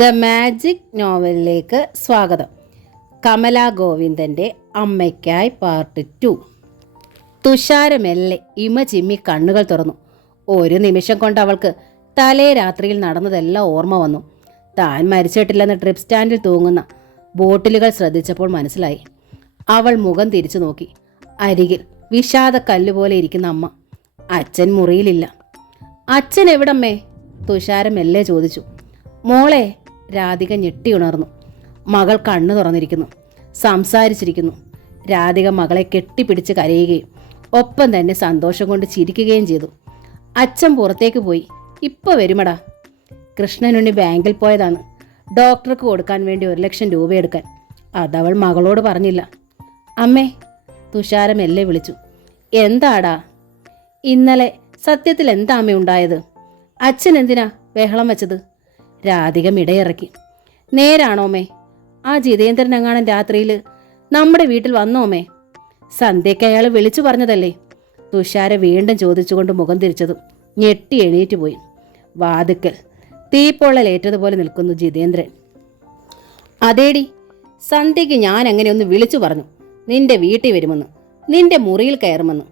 The magic നോവലിലേക്ക് സ്വാഗതം. Kamala ഗോവിന്ദൻ്റെ അമ്മയ്ക്കായി part 2. തുഷാരമെല്ലെ ഇമ ചിമ്മി കണ്ണുകൾ തുറന്നു. ഒരു നിമിഷം കൊണ്ട് അവൾക്ക് തലേ രാത്രിയിൽ നടന്നതെല്ലാം ഓർമ്മ വന്നു. താൻ മരിച്ചിട്ടില്ലെന്ന് ട്രിപ്പ് സ്റ്റാൻഡിൽ തൂങ്ങുന്ന ബോട്ടിലുകൾ ശ്രദ്ധിച്ചപ്പോൾ മനസ്സിലായി. അവൾ മുഖം തിരിച്ചു നോക്കി. അരികിൽ വിഷാദ കല്ലുപോലെ ഇരിക്കുന്ന അമ്മ. അച്ഛൻ മുറിയിലില്ല. അച്ഛൻ എവിടമ്മേ? തുഷാരമെല്ലെ ചോദിച്ചു. മോളെ, രാധിക ഞെട്ടി ഉണർന്നു. മകൾ കണ്ണു തുറന്നിരിക്കുന്നു, സംസാരിച്ചിരിക്കുന്നു. രാധിക മകളെ കെട്ടിപ്പിടിച്ച് കരയുകയും ഒപ്പം തന്നെ സന്തോഷം കൊണ്ട് ചിരിക്കുകയും ചെയ്തു. അച്ഛൻ പുറത്തേക്ക് പോയി, ഇപ്പോൾ വരുമടാ. കൃഷ്ണനുണ്ണി ബാങ്കിൽ പോയതാണ്, ഡോക്ടർക്ക് കൊടുക്കാൻ വേണ്ടി 1,00,000 രൂപ എടുക്കാൻ. അതവൾ മകളോട് പറഞ്ഞില്ല. അമ്മേ, തുഷാരമെല്ലെ വിളിച്ചു. എന്താടാ ഇന്നലെ? സത്യത്തിൽ എന്താ അമ്മ ഉണ്ടായത്? അച്ഛൻ എന്തിനാ ബഹളം വെച്ചത്? രാധിക മിടയിറക്കി. നേരാണോമേ? ആ ജിതേന്ദ്രനെങ്ങാനും രാത്രിയിൽ നമ്മുടെ വീട്ടിൽ വന്നോമേ? സന്ധ്യയ്ക്ക് അയാൾ വിളിച്ചു പറഞ്ഞതല്ലേ? തുഷാര വീണ്ടും ചോദിച്ചുകൊണ്ട് മുഖം തിരിച്ചതും ഞെട്ടി എണീറ്റ് പോയി. വാതുക്കൽ തീപ്പൊള്ളലേറ്റതുപോലെ നിൽക്കുന്നു ജിതേന്ദ്രൻ. അതേടി, സന്ധ്യയ്ക്ക് ഞാൻ അങ്ങനെ ഒന്ന് വിളിച്ചു പറഞ്ഞു, നിന്റെ വീട്ടിൽ വരുമെന്ന്, നിന്റെ മുറിയിൽ കയറുമെന്ന്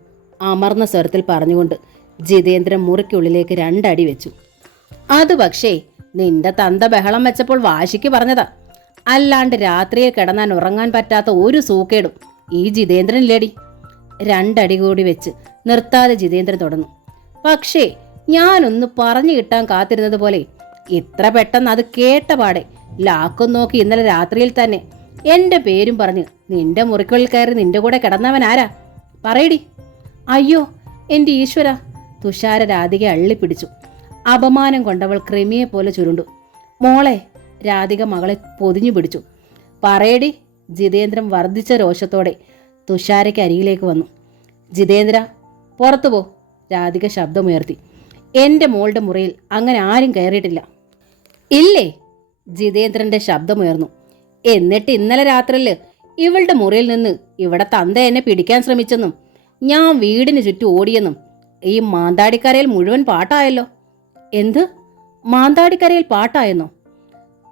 അമർന്ന സ്വരത്തിൽ പറഞ്ഞുകൊണ്ട് ജിതേന്ദ്രൻ മുറിക്കുള്ളിലേക്ക് 2 അടി വെച്ചു. അത് പക്ഷേ നിന്റെ തന്ത ബഹളം വെച്ചപ്പോൾ വാശിക്ക് പറഞ്ഞതാ. അല്ലാണ്ട് രാത്രിയിൽ കിടന്നാൻ ഉറങ്ങാൻ പറ്റാത്ത ഒരു സൂക്കേടും ഈ ജിതേന്ദ്രനില്ലേടി. 2 അടി കൂടി വെച്ച് നിർത്താതെ ജിതേന്ദ്രൻ തുടർന്നു. പക്ഷേ ഞാനൊന്ന് പറഞ്ഞു കിട്ടാൻ കാത്തിരുന്നത് പോലെ ഇത്ര പെട്ടെന്ന് അത് കേട്ട പാടെ ലാക്കും നോക്കി ഇന്നലെ രാത്രിയിൽ തന്നെ എൻ്റെ പേരും പറഞ്ഞ് നിന്റെ മുറിക്കുള്ളിൽ കയറി നിന്റെ കൂടെ കിടന്നവൻ ആരാ? പറയടി. അയ്യോ എൻ്റെ ഈശ്വര! തുഷാര രാധിക അള്ളിപ്പിടിച്ചു. അപമാനം കൊണ്ടവൾ കൃമിയെ പോലെ ചുരുണ്ടു. മോളെ, രാധിക മകളെ പൊതിഞ്ഞു പിടിച്ചു. പറയടി. ജിതേന്ദ്രൻ വർദ്ധിച്ച രോഷത്തോടെ തുഷാരയ്ക്ക് അരികിലേക്ക് വന്നു. ജിതേന്ദ്ര, പുറത്തു പോ. രാധിക ശബ്ദമുയർത്തി. എൻ്റെ മോളുടെ മുറിയിൽ അങ്ങനെ ആരും കയറിയിട്ടില്ല. ഇല്ലേ? ജിതേന്ദ്രന്റെ ശബ്ദമുയർന്നു. എന്നിട്ട് ഇന്നലെ രാത്രിയിൽ ഇവളുടെ മുറിയിൽ നിന്ന് ഇവിടെ തന്ത എന്നെ പിടിക്കാൻ ശ്രമിച്ചെന്നും ഞാൻ വീടിന് ചുറ്റും ഓടിയെന്നും ഈ മാന്താടിക്കരയിൽ മുഴുവൻ പാട്ടായല്ലോ. എന്ത്? മാന്താടിക്കരയിൽ പാട്ടായെന്നോ?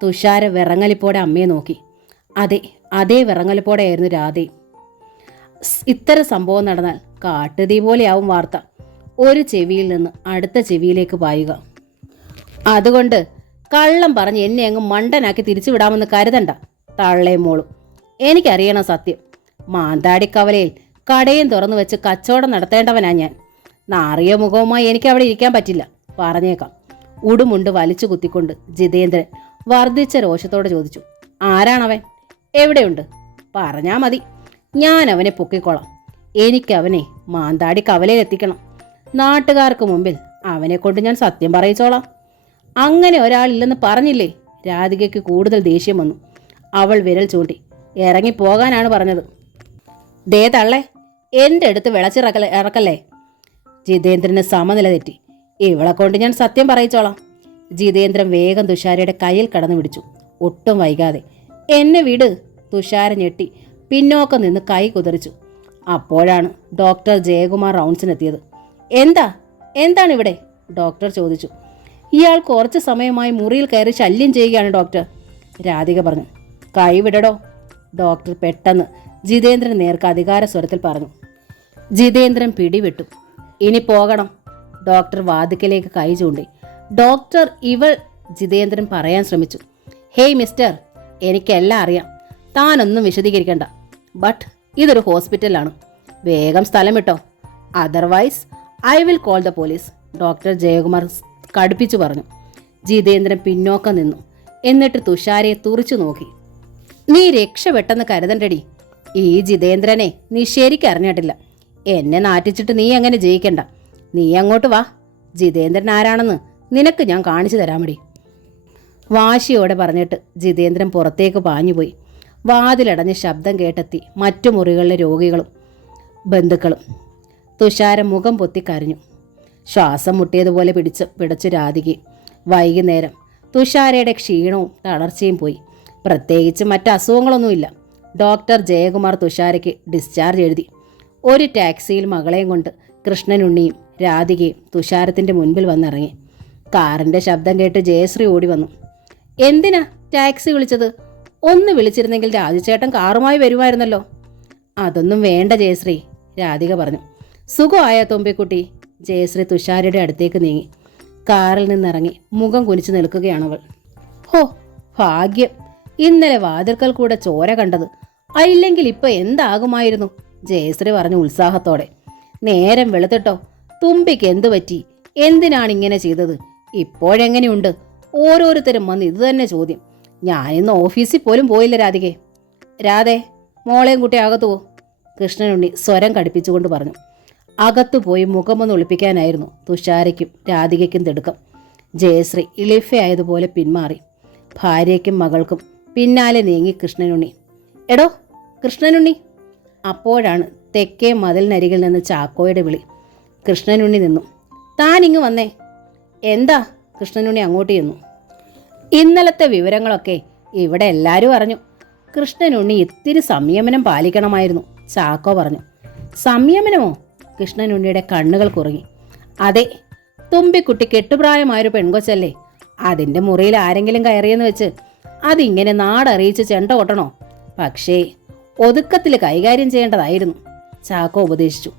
തുഷാര വിറങ്ങലിപ്പോടെ അമ്മയെ നോക്കി. അതേ വിറങ്ങലിപ്പോടെയായിരുന്നു രാധയും. ഇത്തരം സംഭവം നടന്നാൽ കാട്ടുതീ പോലെയാവും വാർത്ത. ഒരു ചെവിയിൽ നിന്ന് അടുത്ത ചെവിയിലേക്ക് പായുക. അതുകൊണ്ട് കള്ളം പറഞ്ഞ് എന്നെ അങ്ങ് മണ്ടനാക്കി തിരിച്ചുവിടാമെന്ന് കരുതണ്ട തള്ളേ മോളും. എനിക്കറിയണം സത്യം. മാന്താടിക്കവലയിൽ കടയും തുറന്നു വെച്ച് കച്ചവടം നടത്തേണ്ടവനാ ഞാൻ. നാറിയ മുഖവുമായി എനിക്ക് അവിടെ ഇരിക്കാൻ പറ്റില്ല, പറഞ്ഞേക്കാം. ഉടുമുണ്ട് വലിച്ചു കുത്തിക്കൊണ്ട് ജിതേന്ദ്രൻ വർദ്ധിച്ച രോഷത്തോടെ ചോദിച്ചു. ആരാണവൻ? എവിടെയുണ്ട്? പറഞ്ഞാ മതി, ഞാൻ അവനെ പൊക്കിക്കോളാം. എനിക്കവനെ മാന്താടി കവലയിൽ എത്തിക്കണം. നാട്ടുകാർക്ക് മുമ്പിൽ അവനെ കൊണ്ട് ഞാൻ സത്യം പറയിച്ചോളാം. അങ്ങനെ ഒരാളില്ലെന്ന് പറഞ്ഞില്ലേ? രാധികയ്ക്ക് കൂടുതൽ ദേഷ്യം വന്നു. അവൾ വിരൽ ചൂണ്ടി. ഇറങ്ങിപ്പോകാനാണ് പറഞ്ഞത്. ദേ തള്ളേ, എൻ്റെ അടുത്ത് ഇറക്കല്ലേ. ജിതേന്ദ്രന് സമനില തെറ്റി. ഇവളെ കൊണ്ട് ഞാൻ സത്യം പറയിച്ചോളാം. ജിതേന്ദ്രൻ വേഗം തുഷാരയുടെ കയ്യിൽ കടന്നു പിടിച്ചു. ഒട്ടും വൈകാതെ. എന്നെ വിട്. തുഷാര ഞെട്ടി പിന്നോക്കം നിന്ന് കൈ കുതറിച്ചു. അപ്പോഴാണ് ഡോക്ടർ ജയകുമാർ റൗണ്ട്സിനെത്തിയത്. എന്താണ് ഇവിടെ? ഡോക്ടർ ചോദിച്ചു. ഇയാൾ കുറച്ച് സമയമായി മുറിയിൽ കയറി ശല്യം ചെയ്യുകയാണ് ഡോക്ടർ, രാധിക പറഞ്ഞു. കൈ വിടടോ, ഡോക്ടർ പെട്ടെന്ന് ജിതേന്ദ്രൻ നേർക്ക് അധികാര സ്വരത്തിൽ പറഞ്ഞു. ജിതേന്ദ്രൻ പിടിവിട്ടു. ഇനി പോകണം. ഡോക്ടർ വാതിക്കലേക്ക് കൈ ചൂണ്ടി. ഡോക്ടർ ഇവൾ ജിതേന്ദ്രൻ പറയാൻ ശ്രമിച്ചു. ഹേയ് മിസ്റ്റർ, എനിക്കെല്ലാം അറിയാം, താനൊന്നും വിശദീകരിക്കണ്ട. ബട്ട് ഇതൊരു ഹോസ്പിറ്റലാണ്. വേഗം സ്ഥലം വിട്ടോ, otherwise I will call the police, doctor Jayakumar കടുപ്പിച്ചു പറഞ്ഞു. ജിതേന്ദ്രൻ പിന്നോക്കം നിന്നു. എന്നിട്ട് തുഷാരയെ തുറിച്ചു നോക്കി. നീ രക്ഷപ്പെട്ടെന്ന് കരുതണ്ടടി. ഈ ജിതേന്ദ്രനെ നീ ശരിക്കും അറിഞ്ഞിട്ടില്ല. എന്നെ നാറ്റിച്ചിട്ട് നീ അങ്ങനെ ജയിക്കണ്ട. നീ അങ്ങോട്ട് വാ. ജിതേന്ദ്രൻ ആരാണെന്ന് നിനക്ക് ഞാൻ കാണിച്ചു തരാമടി. വാശിയോടെ പറഞ്ഞിട്ട് ജിതേന്ദ്രൻ പുറത്തേക്ക് പാഞ്ഞുപോയി. വാതിലടഞ്ഞ് ശബ്ദം കേട്ടെത്തി മറ്റു മുറികളിലെ രോഗികളും ബന്ധുക്കളും. തുഷാര മുഖം പൊത്തി കരഞ്ഞു. ശ്വാസം മുട്ടിയതുപോലെ പിടച്ചു രാധികയും. വൈകുന്നേരം തുഷാരയുടെ ക്ഷീണവും തളർച്ചയും പോയി. പ്രത്യേകിച്ച് മറ്റ് അസുഖങ്ങളൊന്നുമില്ല. ഡോക്ടർ ജയകുമാർ തുഷാരയ്ക്ക് ഡിസ്ചാർജ് എഴുതി. ഒരു ടാക്സിയിൽ മകളെയും കൊണ്ട് കൃഷ്ണനുണ്ണിയും രാധികയും തുഷാരത്തിൻ്റെ മുൻപിൽ വന്നിറങ്ങി. കാറിൻ്റെ ശബ്ദം കേട്ട് ജയശ്രീ ഓടി വന്നു. എന്തിനാ ടാക്സി വിളിച്ചത്? ഒന്ന് വിളിച്ചിരുന്നെങ്കിൽ രാജുചേട്ടൻ കാറുമായി വരുമായിരുന്നല്ലോ. അതൊന്നും വേണ്ട ജയശ്രീ, രാധിക പറഞ്ഞു. സുഖമായ തുമ്പിക്കുട്ടി? ജയശ്രീ തുഷാരയുടെ അടുത്തേക്ക് നീങ്ങി. കാറിൽ നിന്നിറങ്ങി മുഖം കുനിച്ചു നിൽക്കുകയാണവൾ. ഹോ ഭാഗ്യം, ഇന്നലെ വാതിൽക്കൽ കൂടെ ചോര കണ്ടത്. അല്ലെങ്കിൽ ഇപ്പൊ എന്താകുമായിരുന്നു? ജയശ്രീ പറഞ്ഞു ഉത്സാഹത്തോടെ. നേരം വെളുത്തിട്ടോ, തുമ്പിക്ക് എന്തു പറ്റി? എന്തിനാണ് ഇങ്ങനെ ചെയ്തത്? ഇപ്പോഴെങ്ങനെയുണ്ട്? ഓരോരുത്തരും വന്ന് ഇത് തന്നെ ചോദ്യം. ഞാനിന്ന് ഓഫീസിൽ പോലും പോയില്ല രാധികെ. രാധേ, മോളെയും കുട്ടി അകത്തു പോ, കൃഷ്ണനുണ്ണി സ്വരം കടുപ്പിച്ചുകൊണ്ട് പറഞ്ഞു. അകത്തു പോയി മുഖമൊന്ന് ഒളിപ്പിക്കാനായിരുന്നു തുഷാരയ്ക്കും രാധികയ്ക്കും തിടുക്കം. ജയശ്രീ ഇളിഫയായതുപോലെ പിന്മാറി. ഭാര്യയ്ക്കും മകൾക്കും പിന്നാലെ നീങ്ങി കൃഷ്ണനുണ്ണി. എടോ കൃഷ്ണനുണ്ണി! അപ്പോഴാണ് തെക്കേ മതിലിനരികിൽ നിന്ന് ചാക്കോയുടെ വിളി. കൃഷ്ണനുണ്ണി നിന്നു. താനിങ്ങ് വന്നേ. എന്താ? കൃഷ്ണനുണ്ണി അങ്ങോട്ട് ചെന്നു. ഇന്നലത്തെ വിവരങ്ങളൊക്കെ ഇവിടെ എല്ലാവരും അറിഞ്ഞു. കൃഷ്ണനുണ്ണി ഇത്തിരി സംയമനം പാലിക്കണമായിരുന്നു, ചാക്കോ പറഞ്ഞു. സംയമനമോ? കൃഷ്ണനുണ്ണിയുടെ കണ്ണുകൾ കുറുകി. അതെ, തുമ്പിക്കുട്ടി കെട്ടുപ്രായമായൊരു പെൺകൊച്ചല്ലേ. അതിൻ്റെ മുറിയിൽ ആരെങ്കിലും കയറിയെന്ന് വെച്ച് അതിങ്ങനെ നാടറിയിച്ച് ചെണ്ട കൊട്ടണോ? പക്ഷേ ഒതുക്കത്തിൽ കൈകാര്യം ചെയ്യേണ്ടതായിരുന്നു, ചാക്കോ ഉപദേശിച്ചു.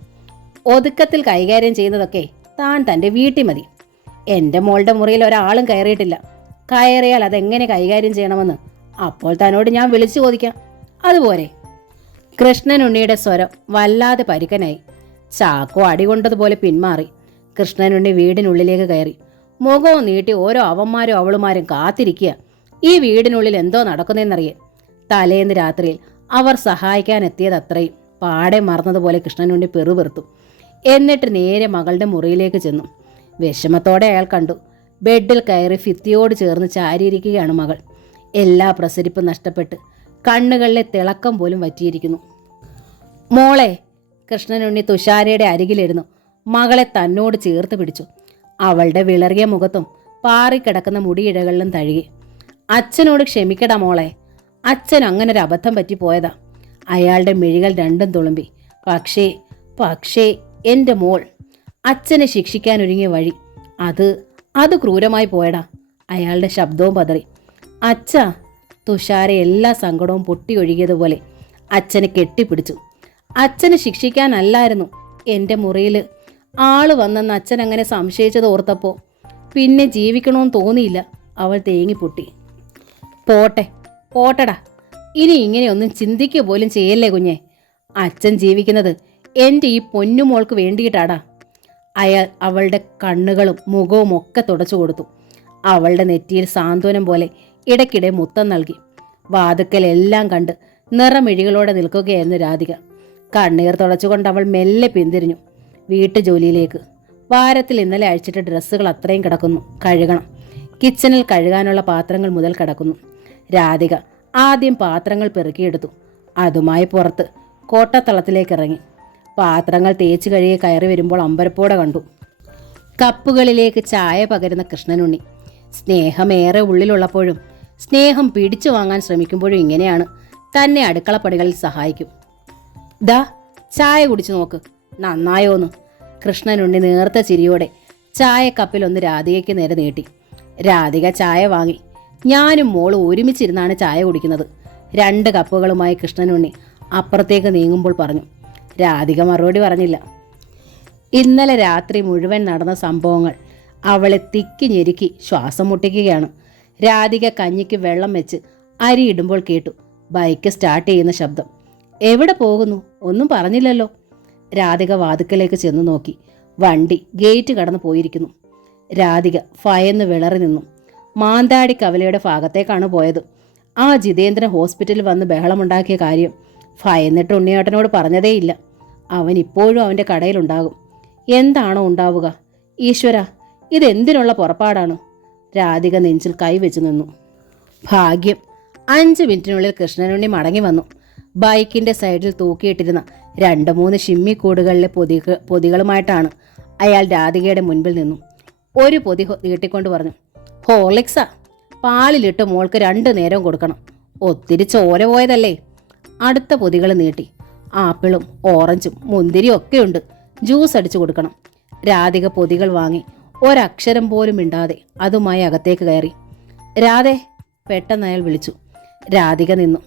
ഒതുക്കത്തിൽ കൈകാര്യം ചെയ്യുന്നതൊക്കെ താൻ തൻ്റെ വീട്ടിൽ മതി. എൻ്റെ മോളുടെ മുറിയിൽ ഒരാളും കയറിയിട്ടില്ല. കയറിയാൽ അതെങ്ങനെ കൈകാര്യം ചെയ്യണമെന്ന് അപ്പോൾ തന്നോട് ഞാൻ വിളിച്ചു ചോദിക്കാം. അതുപോലെ. കൃഷ്ണനുണ്ണിയുടെ സ്വരം വല്ലാതെ പരുക്കനായി. ചാക്കോ അടികൊണ്ടതുപോലെ പിന്മാറി. കൃഷ്ണനുണ്ണി വീടിനുള്ളിലേക്ക് കയറി. മുഖവും നീട്ടി ഓരോ അവന്മാരും അവളുമാരും കാത്തിരിക്കുക ഈ വീടിനുള്ളിൽ എന്തോ നടക്കുന്നതെന്നറിയാൻ. തലേന്ന് രാത്രിയിൽ അവർ സഹായിക്കാനെത്തിയതത്രയും പാടെ മറന്നതുപോലെ കൃഷ്ണനുണ്ണി പെറുപെറുത്തു. എന്നിട്ട് നേരെ മകളുടെ മുറിയിലേക്ക് ചെന്നു. വിഷമത്തോടെ അയാൾ കണ്ടു. ബെഡിൽ കയറി ഭിത്തിയോട് ചേർന്ന് ചാരിയിരിക്കുകയാണ് മകൾ. എല്ലാ പ്രസരിപ്പും നഷ്ടപ്പെട്ട് കണ്ണുകളിലെ തിളക്കം പോലും വറ്റിയിരിക്കുന്നു. മോളെ! കൃഷ്ണനുണ്ണി തുഷാരയുടെ അരികിലിരുന്നു മകളെ തന്നോട് ചേർത്ത് പിടിച്ചു. അവളുടെ വിളറിയ മുഖത്തും പാറിക്കിടക്കുന്ന മുടിയിഴകളിലും തഴുകി. അച്ഛനോട് ക്ഷമിക്കടാ മോളെ, അച്ഛൻ അങ്ങനൊരു അബദ്ധം പറ്റിപ്പോയതാ. അയാളുടെ മിഴികൾ രണ്ടും തുളുമ്പി. പക്ഷേ എൻ്റെ മോൾ, അച്ഛനെ ശിക്ഷിക്കാനൊരുങ്ങിയ വഴി അത് ക്രൂരമായി പോയടാ. അയാളുടെ ശബ്ദവും പതറി. അച്ഛാ! തുഷാര എല്ലാ സങ്കടവും പൊട്ടി ഒഴുകിയതുപോലെ അച്ഛനെ കെട്ടിപ്പിടിച്ചു. അച്ഛനെ ശിക്ഷിക്കാനല്ലായിരുന്നു എൻ്റെ മുറിയിൽ ആള് വന്നെന്ന് അച്ഛൻ അങ്ങനെ സംശയിച്ചത് ഓർത്തപ്പോൾ പിന്നെ ജീവിക്കണമെന്ന് തോന്നിയില്ല. അവൾ തേങ്ങിപ്പൊട്ടി. പോട്ടടാ, ഇനി ഇങ്ങനെയൊന്നും ചിന്തിക്കുക പോലും ചെയ്യല്ലേ കുഞ്ഞെ. അച്ഛൻ ജീവിക്കുന്നത് എൻ്റെ ഈ പൊന്നുമോൾക്ക് വേണ്ടിയിട്ടാടാ. അയാൾ അവളുടെ കണ്ണുകളും മുഖവും ഒക്കെ തുടച്ചു കൊടുത്തു. അവളുടെ നെറ്റിയിൽ സാന്ത്വനം പോലെ ഇടയ്ക്കിടെ മുത്തം നൽകി. വാതുക്കൽ എല്ലാം കണ്ട് നിറമിഴികളോടെ നിൽക്കുകയായിരുന്നു രാധിക. കണ്ണീർ തുടച്ചുകൊണ്ട് അവൾ മെല്ലെ പിന്തിരിഞ്ഞു. വീട്ടുജോലിയിലേക്ക്. വാരത്തിൽ ഇന്നലെ അഴിച്ചിട്ട ഡ്രസ്സുകൾ അത്രയും കിടക്കുന്നു, കഴുകണം. കിച്ചണിൽ കഴുകാനുള്ള പാത്രങ്ങൾ മുതൽ കിടക്കുന്നു. രാധിക ആദ്യം പാത്രങ്ങൾ പെറുക്കിയെടുത്തു. അതുമായി പുറത്ത് കോട്ടത്തളത്തിലേക്ക് ഇറങ്ങി. പാത്രങ്ങൾ തേച്ച് കഴുകി കയറി വരുമ്പോൾ അമ്പരപ്പോടെ കണ്ടു. കപ്പുകളിലേക്ക് ചായ പകരുന്ന കൃഷ്ണനുണ്ണി. സ്നേഹമേറെ ഉള്ളിലുള്ളപ്പോഴും സ്നേഹം പിടിച്ചു വാങ്ങാൻ ശ്രമിക്കുമ്പോഴും ഇങ്ങനെയാണ്. തന്നെ അടുക്കളപ്പടികളിൽ സഹായിക്കും. ദാ ചായ കുടിച്ചു നോക്ക്, നന്നായോന്ന്. കൃഷ്ണനുണ്ണി നേർത്ത ചിരിയോടെ ചായക്കപ്പിലൊന്ന് രാധികയ്ക്ക് നേരെ നീട്ടി. രാധിക ചായ വാങ്ങി. ഞാനും മോളും ഒരുമിച്ചിരുന്നാണ് ചായ കുടിക്കുന്നത്. 2 കപ്പുകളുമായി കൃഷ്ണനുണ്ണി അപ്പുറത്തേക്ക് നീങ്ങുമ്പോൾ പറഞ്ഞു. രാധിക മറുപടി പറഞ്ഞില്ല. ഇന്നലെ രാത്രി മുഴുവൻ നടന്ന സംഭവങ്ങൾ അവളെ തിക്കി ഞെരുക്കി ശ്വാസം മുട്ടിക്കുകയാണ്. രാധിക കഞ്ഞിക്ക് വെള്ളം വെച്ച് അരിയിടുമ്പോൾ കേട്ടു ബൈക്ക് സ്റ്റാർട്ട് ചെയ്യുന്ന ശബ്ദം. എവിടെ പോകുന്നു? ഒന്നും പറഞ്ഞില്ലല്ലോ. രാധിക വാതുക്കലേക്ക് ചെന്നു നോക്കി. വണ്ടി ഗേറ്റ് കടന്നു പോയിരിക്കുന്നു. രാധിക ഭയന്ന് വിളറി നിന്നു. മാന്താടി കവലയുടെ ഭാഗത്തേക്കാണ് പോയത്. ആ ജിതേന്ദ്രൻ ഹോസ്പിറ്റലിൽ വന്ന് ബഹളമുണ്ടാക്കിയ കാര്യം ഭയന്നിട്ട് ഉണ്ണിയേട്ടനോട് പറഞ്ഞതേയില്ല. അവൻ ഇപ്പോഴും അവൻ്റെ കടയിലുണ്ടാകും. എന്താണോ ഉണ്ടാവുക? ഈശ്വര, ഇതെന്തിനുള്ള പുറപ്പാടാണ്? രാധിക നെഞ്ചിൽ കൈവച്ചു നിന്നു. ഭാഗ്യം. 5 മിനിറ്റിനുള്ളിൽ കൃഷ്ണനുണ്ണി മടങ്ങി വന്നു. ബൈക്കിൻ്റെ സൈഡിൽ തൂക്കിയിട്ടിരുന്ന 2-3 ഷിമ്മിക്കൂടുകളിലെ പൊതികളുമായിട്ടാണ് അയാൾ രാധികയുടെ മുൻപിൽ നിന്നു. ഒരു പൊതി നീട്ടിക്കൊണ്ട് പറഞ്ഞു. ഹോർലിക്സാ, പാലിലിട്ട് മോൾക്ക് 2 നേരം കൊടുക്കണം. ഒത്തിരി ചോര പോയതല്ലേ. അടുത്ത പൊതികൾ നീട്ടി. ആപ്പിളും ഓറഞ്ചും മുന്തിരിയും ഒക്കെയുണ്ട്. ജ്യൂസ് അടിച്ചു കൊടുക്കണം. രാധിക പൊതികൾ വാങ്ങി ഒരക്ഷരം പോലും മിണ്ടാതെ അതുമായി അകത്തേക്ക് കയറി. രാധേ, പെട്ടെന്ന് അയാൾ വിളിച്ചു. രാധിക നിന്നു.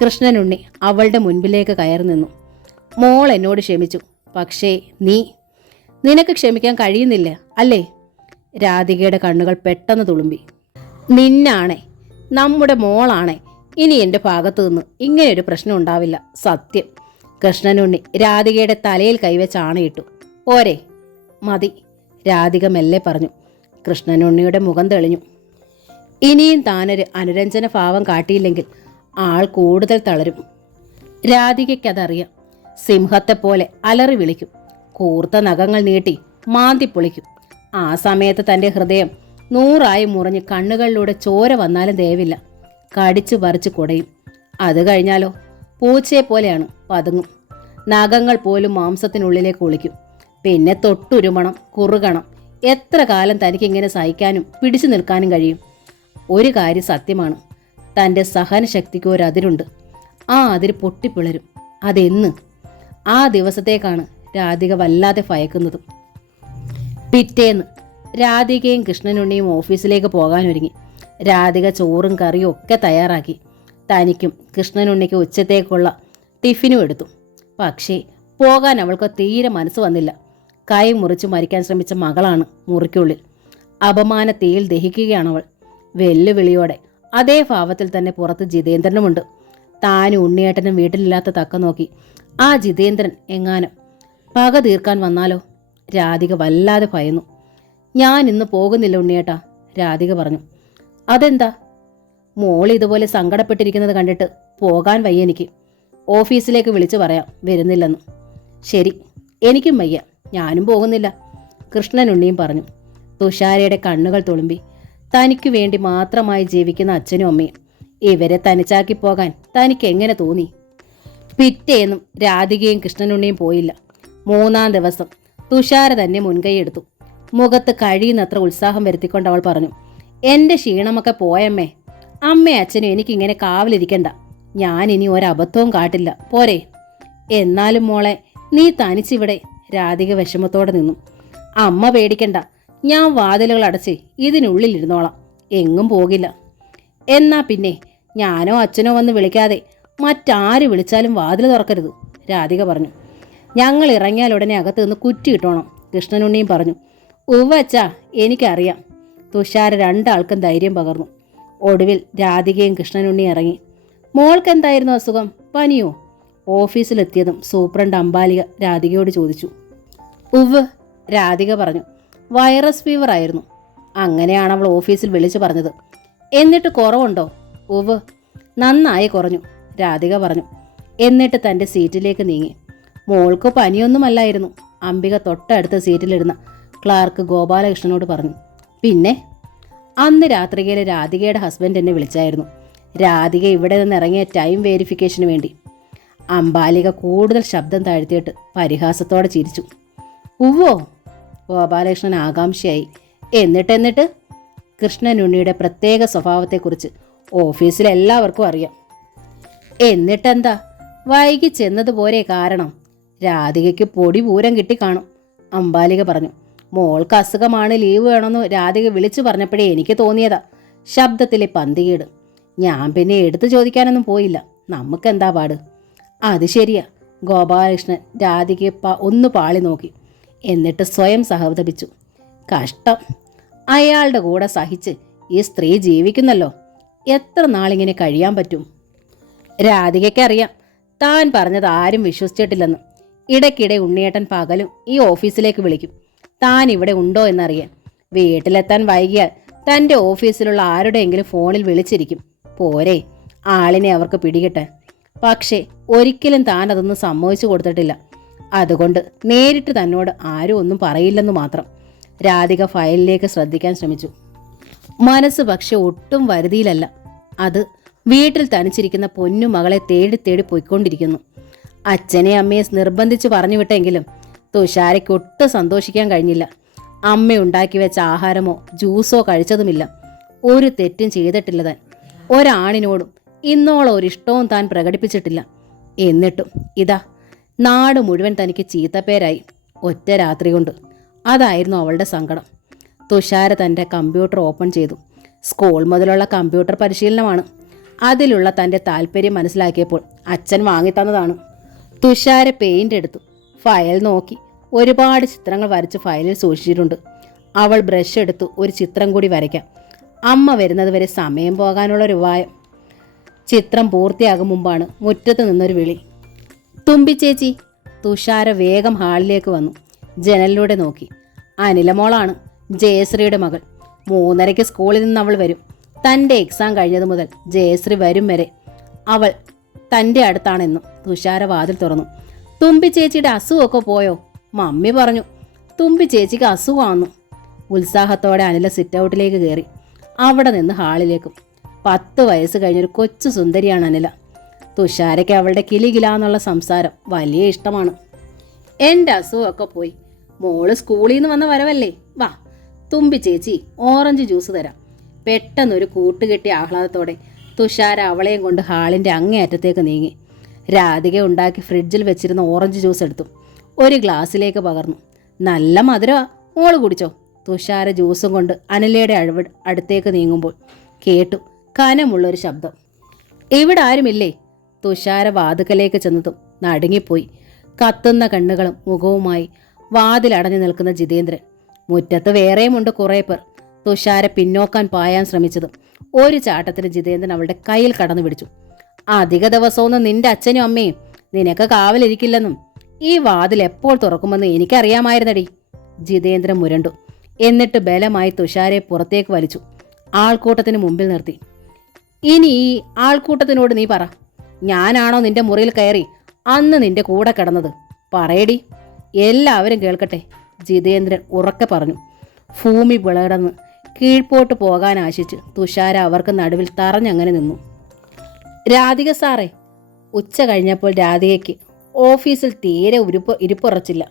കൃഷ്ണനുണ്ണി അവളുടെ മുൻപിലേക്ക് കയറി നിന്നു. മോൾ എന്നോട് ക്ഷമിച്ചു, പക്ഷേ നിനക്ക് ക്ഷമിക്കാൻ കഴിയുന്നില്ല അല്ലേ? രാധികയുടെ കണ്ണുകൾ പെട്ടെന്ന് തുളുമ്പി. നിന്നാണേ, നമ്മുടെ മോളാണേ, ഇനി എൻ്റെ ഭാഗത്തു നിന്ന് ഇങ്ങനെയൊരു പ്രശ്നം ഉണ്ടാവില്ല, സത്യം. കൃഷ്ണനുണ്ണി രാധികയുടെ തലയിൽ കൈവച്ച് ആണയിട്ടു. പോരെ, മതി, രാധിക മെല്ലെ പറഞ്ഞു. കൃഷ്ണനുണ്ണിയുടെ മുഖം തെളിഞ്ഞു. ഇനിയും താനൊരു അനുരഞ്ജന ഭാവം കാട്ടിയില്ലെങ്കിൽ ആൾ കൂടുതൽ തളരും. രാധികയ്ക്കതറിയാം. സിംഹത്തെപ്പോലെ അലറി വിളിക്കും, കൂർത്ത നഖങ്ങൾ നീട്ടി മാന്തി പൊളിക്കും. ആ സമയത്ത് തൻ്റെ ഹൃദയം 100 മുറിഞ്ഞ് കണ്ണുകളിലൂടെ ചോര വന്നാലും ദയവില്ല, കടിച്ചു പറിച്ച് കുടയും. അത് കഴിഞ്ഞാലോ പൂച്ചയെപ്പോലെയാണ്, പതുങ്ങും. നഖങ്ങൾ പോലും മാംസത്തിനുള്ളിലേക്ക് ഒളിക്കും. പിന്നെ തൊട്ടുരുമണം, കുറുകണം. എത്ര കാലം തനിക്കിങ്ങനെ സഹിക്കാനും പിടിച്ചു നിൽക്കാനും കഴിയും? ഒരു കാര്യം സത്യമാണ്, തൻ്റെ സഹനശക്തിക്ക് ഒരതിരുണ്ട്. ആ അതിര് പൊട്ടിപ്പിളരും. അതെന്ന്? ആ ദിവസത്തേക്കാണ് രാധിക വല്ലാതെ ഭയക്കുന്നത്. പിറ്റേന്ന് രാധികയും കൃഷ്ണനുണ്ണിയും ഓഫീസിലേക്ക് പോകാനൊരുങ്ങി. രാധിക ചോറും കറിയും ഒക്കെ തയ്യാറാക്കി. തനിക്കും കൃഷ്ണനുണ്ണിക്ക് ഉച്ചത്തേക്കുള്ള ടിഫിനും എടുത്തു. പക്ഷേ പോകാൻ അവൾക്ക് തീരെ മനസ്സ് വന്നില്ല. കൈ മുറിച്ച് മരിക്കാൻ ശ്രമിച്ച മകളാണ് മുറിക്കുള്ളിൽ. അപമാന തീയിൽ ദഹിക്കുകയാണവൾ. വെല്ലുവിളിയോടെ അതേ ഭാവത്തിൽ തന്നെ പുറത്ത് ജിതേന്ദ്രനുമുണ്ട്. താനും ഉണ്ണിയേട്ടനും വീട്ടിലില്ലാത്ത തക്ക നോക്കി ആ ജിതേന്ദ്രൻ എങ്ങാനും പക തീർക്കാൻ വന്നാലോ? രാധിക വല്ലാതെ ഭയന്നു. ഞാൻ ഇന്ന് പോകുന്നില്ല ഉണ്ണിയേട്ടാ, രാധിക പറഞ്ഞു. അതെന്താ? മോൾ ഇതുപോലെ സങ്കടപ്പെട്ടിരിക്കുന്നത് കണ്ടിട്ട് പോകാൻ വയ്യ എനിക്ക്. ഓഫീസിലേക്ക് വിളിച്ചു പറയാം വരുന്നില്ലെന്ന്. ശരി, എനിക്കും വയ്യ, ഞാനും പോകുന്നില്ല, കൃഷ്ണനുണ്ണിയും പറഞ്ഞു. തുഷാരയുടെ കണ്ണുകൾ തുളുമ്പി. തനിക്കു വേണ്ടി മാത്രമായി ജീവിക്കുന്ന അച്ഛനും അമ്മയും ഇവരെ തനിച്ചാക്കി പോകാൻ തനിക്ക് എങ്ങനെ തോന്നി? പിറ്റേന്നും രാധികയും കൃഷ്ണനുണ്ണിയും പോയില്ല. 3-ാം ദിവസം തുഷാര തന്നെ മുൻകൈയെടുത്തു. മുഖത്ത് കഴിയുന്നത്ര ഉത്സാഹം വരുത്തിക്കൊണ്ട് അവൾ പറഞ്ഞു, എൻ്റെ ക്ഷീണമൊക്കെ പോയമ്മേ. അമ്മയും അച്ഛനും എനിക്കിങ്ങനെ കാവലിരിക്കണ്ട. ഞാനിനി ഒരബദ്ധവും കാട്ടില്ല, പോരെ? എന്നാലും മോളെ, നീ തനിച്ചിവിടെ. രാധിക വിഷമത്തോടെ നിന്നു. അമ്മ പേടിക്കണ്ട, ഞാൻ വാതിലുകൾ അടച്ച് ഇതിനുള്ളിൽ ഇരുന്നോളാം, എങ്ങും പോകില്ല. എന്നാ പിന്നെ ഞാനോ അച്ഛനോ വന്ന് വിളിക്കാതെ മറ്റാര് വിളിച്ചാലും വാതിൽ തുറക്കരുത്, രാധിക പറഞ്ഞു. ഞങ്ങൾ ഇറങ്ങിയാൽ ഉടനെ അകത്ത് നിന്ന് കുറ്റി കിട്ടണം, കൃഷ്ണനുണ്ണിയും പറഞ്ഞു. ഉവ്വച്ചാ, എനിക്കറിയാം. തുഷാര രണ്ടാൾക്കും ധൈര്യം പകർന്നു. ഒടുവിൽ രാധികയും കൃഷ്ണനുണ്ണിയും ഇറങ്ങി. മോൾക്ക് എന്തായിരുന്നു അസുഖം? പനിയോ? ഓഫീസിലെത്തിയതും സൂപ്രണ്ട് അമ്പാലിക രാധികയോട് ചോദിച്ചു. ഉവ്വ്, രാധിക പറഞ്ഞു. വൈറസ് ഫീവർ ആയിരുന്നു. അങ്ങനെയാണ് അവൾ ഓഫീസിൽ വിളിച്ചു പറഞ്ഞത്. എന്നിട്ട് കുറവുണ്ടോ? ഉവ്വ്, നന്നായി കുറഞ്ഞു, രാധിക പറഞ്ഞു. എന്നിട്ട് തൻ്റെ സീറ്റിലേക്ക് നീങ്ങി. മോൾക്ക് പനിയൊന്നുമല്ലായിരുന്നു, അംബിക തൊട്ടടുത്ത സീറ്റിലിരുന്ന ക്ലാർക്ക് ഗോപാലകൃഷ്ണനോട് പറഞ്ഞു. പിന്നെ അന്ന് രാത്രികയിലെ രാധികയുടെ ഹസ്ബൻഡ് എന്നെ വിളിച്ചായിരുന്നു, രാധിക ഇവിടെ നിന്ന് ഇറങ്ങിയ ടൈം വേരിഫിക്കേഷന് വേണ്ടി. അമ്പാലിക കൂടുതൽ ശബ്ദം താഴ്ത്തിയിട്ട് പരിഹാസത്തോടെ ചിരിച്ചു. ഉവ്വോ? ഗോപാലകൃഷ്ണൻ ആകാംക്ഷയായി. എന്നിട്ട് കൃഷ്ണനുണ്ണിയുടെ പ്രത്യേക സ്വഭാവത്തെക്കുറിച്ച് ഓഫീസിലെല്ലാവർക്കും അറിയാം. എന്നിട്ടെന്താ, വൈകി ചെന്നതുപോലെ കാരണം? രാധികയ്ക്ക് പൊടി പൂരം കിട്ടിക്കാണും, അമ്പാലിക പറഞ്ഞു. മോൾക്ക് അസുഖമാണ്, ലീവ് വേണമെന്ന് രാധിക വിളിച്ചു പറഞ്ഞപ്പോഴേ എനിക്ക് തോന്നിയതാ ശബ്ദത്തിലെ പന്തികേട്. ഞാൻ പിന്നെ എടുത്തു ചോദിക്കാനൊന്നും പോയില്ല, നമുക്കെന്താ പാട്? അത് ശരിയാ, ഗോപാലകൃഷ്ണൻ രാധികയെ ഒന്ന് പാളി നോക്കി. എന്നിട്ട് സ്വയം സഹതപിച്ചു. കഷ്ടം, അയാളുടെ കൂടെ സഹിച്ച് ഈ സ്ത്രീ ജീവിക്കുന്നല്ലോ. എത്ര നാളിങ്ങനെ കഴിയാൻ പറ്റും? രാധികയ്ക്കറിയാം താൻ പറഞ്ഞത് ആരും വിശ്വസിച്ചിട്ടില്ലെന്ന്. ഇടയ്ക്കിടെ ഉണ്ണിയേട്ടൻ പകലും ഈ ഓഫീസിലേക്ക് വിളിക്കും, താൻ ഇവിടെ ഉണ്ടോ എന്നറിയാൻ. വീട്ടിലെത്താൻ വൈകിയാൽ തൻ്റെ ഓഫീസിലുള്ള ആരുടെയെങ്കിലും ഫോണിൽ വിളിച്ചിരിക്കും, പോരെ ആളിനെ അവർക്ക് പിടികിട്ടാൻ. പക്ഷേ ഒരിക്കലും താൻ അതൊന്നും സമ്മതിച്ചു കൊടുത്തിട്ടില്ല. അതുകൊണ്ട് നേരിട്ട് തന്നോട് ആരും ഒന്നും പറയില്ലെന്ന് മാത്രം. രാധിക ഫയലിലേക്ക് ശ്രദ്ധിക്കാൻ ശ്രമിച്ചു. മനസ്സ് പക്ഷെ ഒട്ടും വരുതിയിലല്ല. അത് വീട്ടിൽ തനിച്ചിരിക്കുന്ന പൊന്നു മകളെ തേടി തേടി പോയിക്കൊണ്ടിരിക്കുന്നു. അച്ഛനെ അമ്മയെ നിർബന്ധിച്ച് പറഞ്ഞു വിട്ടെങ്കിലും തുഷാരയ്ക്ക് ഒട്ടും സന്തോഷിക്കാൻ കഴിഞ്ഞില്ല. അമ്മ ഉണ്ടാക്കി വെച്ച ആഹാരമോ ജ്യൂസോ കഴിച്ചതുമില്ല. ഒരു തെറ്റും ചെയ്തിട്ടില്ല താൻ. ഒരാണിനോടും ഇന്നോളം ഒരിഷ്ടവും താൻ പ്രകടിപ്പിച്ചിട്ടില്ല. എന്നിട്ടും ഇതാ നാട് മുഴുവൻ തനിക്ക് ചീത്തപ്പേരായി ഒറ്റ രാത്രി കൊണ്ട്. അതായിരുന്നു അവളുടെ സങ്കടം. തുഷാര തൻ്റെ കമ്പ്യൂട്ടർ ഓപ്പൺ ചെയ്തു. സ്കൂൾ മുതലുള്ള കമ്പ്യൂട്ടർ പരിശീലനമാണ്. അതിലുള്ള തൻ്റെ താല്പര്യം മനസ്സിലാക്കിയപ്പോൾ അച്ഛൻ വാങ്ങിത്തന്നതാണ്. തുഷാര പെയിൻ്റ് എടുത്തു. ഫയൽ നോക്കി. ഒരുപാട് ചിത്രങ്ങൾ വരച്ച് ഫയലിൽ സൂക്ഷിച്ചിട്ടുണ്ട്. അവൾ ബ്രഷ് എടുത്തു. ഒരു ചിത്രം കൂടി വരയ്ക്കാം. അമ്മ വരുന്നത് വരെ സമയം പോകാനുള്ളൊരു ഉപായം. ചിത്രം പൂർത്തിയാകും മുമ്പാണ് മുറ്റത്ത് നിന്നൊരു വിളി. തുമ്പി ചേച്ചി. തുഷാര വേഗം ഹാളിലേക്ക് വന്നു. ജനലിലൂടെ നോക്കി. അനിലമോളാണ്, ജയശ്രീയുടെ മകൾ. 3:30 സ്കൂളിൽ നിന്ന് അവൾ വരും. തൻ്റെ എക്സാം കഴിഞ്ഞത് മുതൽ ജയശ്രീ വരും വരെ അവൾ തൻ്റെ അടുത്താണെന്നും. തുഷാര വാതിൽ തുറന്നു. തുമ്പി ചേച്ചിയുടെ അസുഖമൊക്കെ പോയോ? മമ്മി പറഞ്ഞു തുമ്പി ചേച്ചിക്ക് അസുഖമാണെന്നു. ഉത്സാഹത്തോടെ അനില സിറ്റ് ഔട്ടിലേക്ക് കയറി. അവിടെ നിന്ന് ഹാളിലേക്കും. 10 വയസ്സ് കഴിഞ്ഞൊരു കൊച്ചു സുന്ദരിയാണ് അനില. തുഷാരയ്ക്ക് അവളുടെ കിലികിലാന്നുള്ള സംസാരം വലിയ ഇഷ്ടമാണ്. എൻ്റെ അസുഖമൊക്കെ പോയി. മോള് സ്കൂളിൽ നിന്ന് വന്ന വരവല്ലേ? വാ തുമ്പി ചേച്ചി, ഓറഞ്ച് ജ്യൂസ് തരാം. പെട്ടെന്നൊരു കൂട്ടുകെട്ടിയ ആഹ്ലാദത്തോടെ തുഷാര അവളെയും കൊണ്ട് ഹാളിൻ്റെ അങ്ങേയറ്റത്തേക്ക് നീങ്ങി. രാധിക ഉണ്ടാക്കി ഫ്രിഡ്ജിൽ വെച്ചിരുന്ന ഓറഞ്ച് ജ്യൂസ് എടുത്തു. ഒരു ഗ്ലാസ്സിലേക്ക് പകർന്നു. നല്ല മധുരമാ, മോള് കുടിച്ചോ. തുഷാര ജ്യൂസും കൊണ്ട് അനിലയുടെ അടുത്തേക്ക് നീങ്ങുമ്പോൾ കേട്ടു കനമുള്ളൊരു ശബ്ദം. ഇവിടെ ആരുമില്ലേ? തുഷാര വാതുക്കലേക്ക് ചെന്നതും നടുങ്ങിപ്പോയി. കത്തുന്ന കണ്ണുകളും മുഖവുമായി വാതിലടഞ്ഞു നിൽക്കുന്ന ജിതേന്ദ്രൻ. മുറ്റത്ത് വേറെയുമുണ്ട് കുറേ പേർ. തുഷാര പിന്നോക്കാൻ പായാൻ ശ്രമിച്ചതും ഒരു ചാട്ടത്തിന് ജിതേന്ദ്രൻ അവളുടെ കയ്യിൽ കടന്നു പിടിച്ചു. അധിക ദിവസമൊന്നും നിന്റെ അച്ഛനും അമ്മയും നിനക്ക് കാവലിരിക്കില്ലെന്നും ഈ വാതിൽ എപ്പോൾ തുറക്കുമെന്ന് എനിക്കറിയാമായിരുന്നടി. ജിതേന്ദ്രൻ മുരണ്ടു. എന്നിട്ട് ബലമായി തുഷാരയെ പുറത്തേക്ക് വലിച്ചു. ആൾക്കൂട്ടത്തിന് മുമ്പിൽ നിർത്തി. ഇനി ഈ ആൾക്കൂട്ടത്തിനോട് നീ പറ, ഞാനാണോ നിന്റെ മുറിയിൽ കയറി അന്ന് നിന്റെ കൂടെ കിടന്നത്? പറയടി, എല്ലാവരും കേൾക്കട്ടെ. ജിതേന്ദ്രൻ ഉറക്കെ പറഞ്ഞു. ഭൂമി പിളർന്ന് കീഴ്പോട്ട് പോകാൻ ആശിച്ച് തുഷാര അവർക്ക് നടുവിൽ തറഞ്ഞങ്ങനെ നിന്നു. രാധിക സാറേ. ഉച്ച കഴിഞ്ഞപ്പോൾ രാധികയ്ക്ക് ഓഫീസിൽ തീരെ ഇരിപ്പുറച്ചില്ല.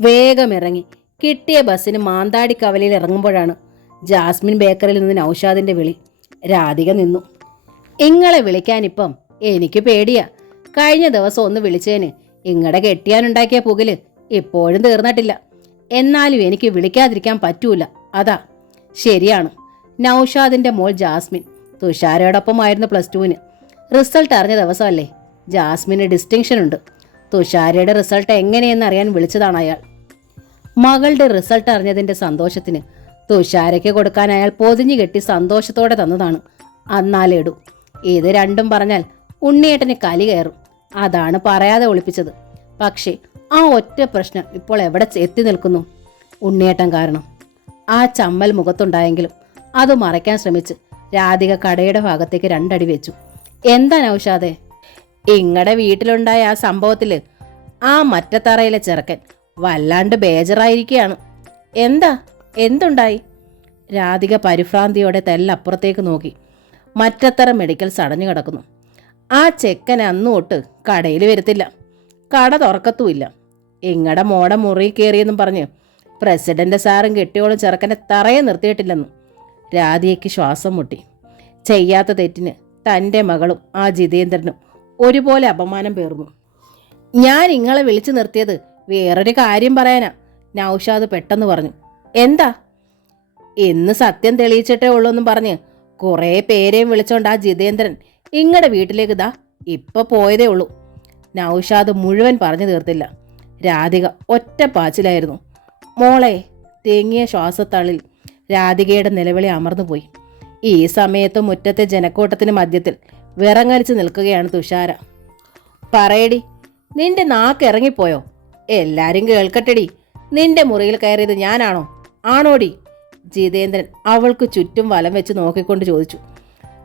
വേഗം ഇറങ്ങി കിട്ടിയ ബസ്സിന് മാന്താടി കവലയിൽ ഇറങ്ങുമ്പോഴാണ് ജാസ്മിൻ ബേക്കറിയിൽ നിന്ന് നൗഷാദിന്റെ വിളി. രാധിക നിന്നു. ഇങ്ങളെ വിളിക്കാനിപ്പം എനിക്ക് പേടിയാ. കഴിഞ്ഞ ദിവസം ഒന്ന് വിളിച്ചേന് ഇങ്ങടെ കെട്ടിയാനുണ്ടാക്കിയ പുകില് ഇപ്പോഴും തീർന്നിട്ടില്ല. എന്നാലും എനിക്ക് വിളിക്കാതിരിക്കാൻ പറ്റൂല. അതാ. ശരിയാണ്. നൗഷാദിന്റെ മോൾ ജാസ്മിൻ തുഷാരയോടൊപ്പമായിരുന്നു +2-ന്. റിസൾട്ട് അറിഞ്ഞ ദിവസമല്ലേ. ജാസ്മിന് ഡിസ്റ്റിങ്ഷൻ ഉണ്ട്. തുഷാരയുടെ റിസൾട്ട് എങ്ങനെയെന്ന് അറിയാൻ വിളിച്ചതാണ് അയാൾ. മകളുടെ റിസൾട്ട് അറിഞ്ഞതിന്റെ സന്തോഷത്തിന് തുഷാരയ്ക്ക് കൊടുക്കാൻ അയാൾ പൊതിഞ്ഞു കെട്ടി സന്തോഷത്തോടെ തന്നതാണ് അന്നാലേടു. ഇത് രണ്ടും പറഞ്ഞാൽ ഉണ്ണിയേട്ടന് കലി കയറും. അതാണ് പറയാതെ ഒളിപ്പിച്ചത്. പക്ഷേ ആ ഒറ്റ പ്രശ്നം ഇപ്പോൾ എവിടെ എത്തി നിൽക്കുന്നു? ഉണ്ണിയേട്ടൻ കാരണം. ആ ചമ്മൽ മുഖത്തുണ്ടായെങ്കിലും അത് മറയ്ക്കാൻ ശ്രമിച്ച് രാധിക കടയുടെ ഭാഗത്തേക്ക് 2 അടി വെച്ചു. എന്താ നൗഷാദേ? ഇങ്ങടെ വീട്ടിലുണ്ടായ ആ സംഭവത്തില് ആ മറ്റത്തറയിലെ ചെറുക്കൻ വല്ലാണ്ട് ബേജറായിരിക്കുകയാണ്. എന്തുണ്ടായി? രാധിക പരിഭ്രാന്തിയോടെ തെല്ലപ്പുറത്തേക്ക് നോക്കി. മറ്റത്തറ മെഡിക്കൽസ് അടഞ്ഞു കിടക്കുന്നു. ആ ചെക്കനെ അന്നു തൊട്ട് കടയിൽ വരുത്തില്ല. കട തുറക്കത്തുമില്ല. ഇങ്ങടെ മോടെ മുറി കയറിയെന്നും പറഞ്ഞ് പ്രസിഡന്റ് സാറും കെട്ടിയോളും ചെറുക്കനെ തറയെ നിർത്തിയിട്ടില്ലെന്നും. രാധികയ്ക്ക് ശ്വാസം മുട്ടി. ചെയ്യാത്ത തെറ്റിന് തൻ്റെ മകളും ആ ജിതേന്ദ്രനും ഒരുപോലെ അപമാനം പേർന്നു. ഞാൻ ഇങ്ങളെ വിളിച്ചു നിർത്തിയത് വേറൊരു കാര്യം പറയാനാ, നൗഷാദ് പെട്ടെന്ന് പറഞ്ഞു. എന്താ? ഇന്ന് സത്യം തെളിയിച്ചിട്ടേ ഉള്ളൂ എന്നും പറഞ്ഞ് കുറേ പേരെയും വിളിച്ചോണ്ട് ആ ജിതേന്ദ്രൻ ഇങ്ങടെ വീട്ടിലേക്ക് ഇപ്പൊ പോയതേ ഉള്ളൂ. നൗഷാദ് മുഴുവൻ പറഞ്ഞു തീർത്തില്ല. രാധിക ഒറ്റ പാച്ചിലായിരുന്നു. മോളെ. തേങ്ങിയ ശ്വാസത്തള്ളിൽ രാധികയുടെ നിലവിളി അമർന്നുപോയി. ഈ സമയത്ത് മുറ്റത്തെ ജനക്കൂട്ടത്തിന് മധ്യത്തിൽ വിറങ്ങലിച്ച് നിൽക്കുകയാണ് തുഷാര. പറയടി, നിന്റെ നാക്ക് ഇറങ്ങിപ്പോയോ? എല്ലാരും കേൾക്കട്ടെടി, നിന്റെ മുറിയിൽ കയറിയത് ഞാനാണോ? ആണോടി? ജിതേന്ദ്രൻ അവൾക്ക് ചുറ്റും വലം വെച്ച് നോക്കിക്കൊണ്ട് ചോദിച്ചു.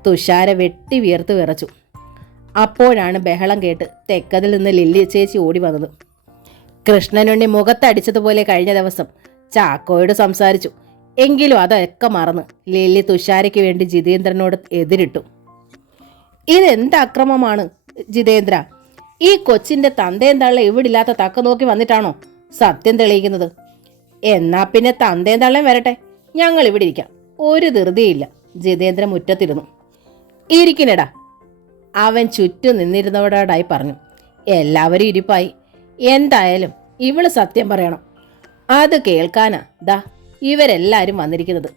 തുഷാര വെട്ടി വിയർത്ത് വിറച്ചു. അപ്പോഴാണ് ബഹളം കേട്ട് തെക്കതിൽ നിന്ന് ലില്ലി ചേച്ചി ഓടി വന്നത്. കൃഷ്ണനുണ്ണി മുഖത്തടിച്ചതുപോലെ കഴിഞ്ഞ ദിവസം ചാക്കോയോട് സംസാരിച്ചു. എങ്കിലും അതൊക്കെ മറന്ന് ലില്ലി തുഷാരയ്ക്ക് വേണ്ടി ജിതേന്ദ്രനോട് എതിരിട്ടു. ഇതെന്ത് അക്രമമാണ് ജിതേന്ദ്ര? ഈ കൊച്ചിന്റെ തന്തയും തള്ള ഇവിടില്ലാത്ത തക്ക നോക്കി വന്നിട്ടാണോ സത്യം തെളിയിക്കുന്നത്? എന്നാ പിന്നെ തന്തയും തള്ളയും വരട്ടെ, ഞങ്ങൾ ഇവിടെ ഇരിക്കാം. ഒരു ധൃതിയില്ല. ജിതേന്ദ്രൻ മുറ്റത്തിരുന്നു. ഇരിക്കിനടാ, അവൻ ചുറ്റും നിന്നിരുന്നവരോടായി പറഞ്ഞു. എല്ലാവരും ഇരിപ്പായി. എന്തായാലും ഇവള് സത്യം പറയണം. അത് കേൾക്കാനാ ഇവരെല്ലാരും വന്നിരിക്കുന്നത്.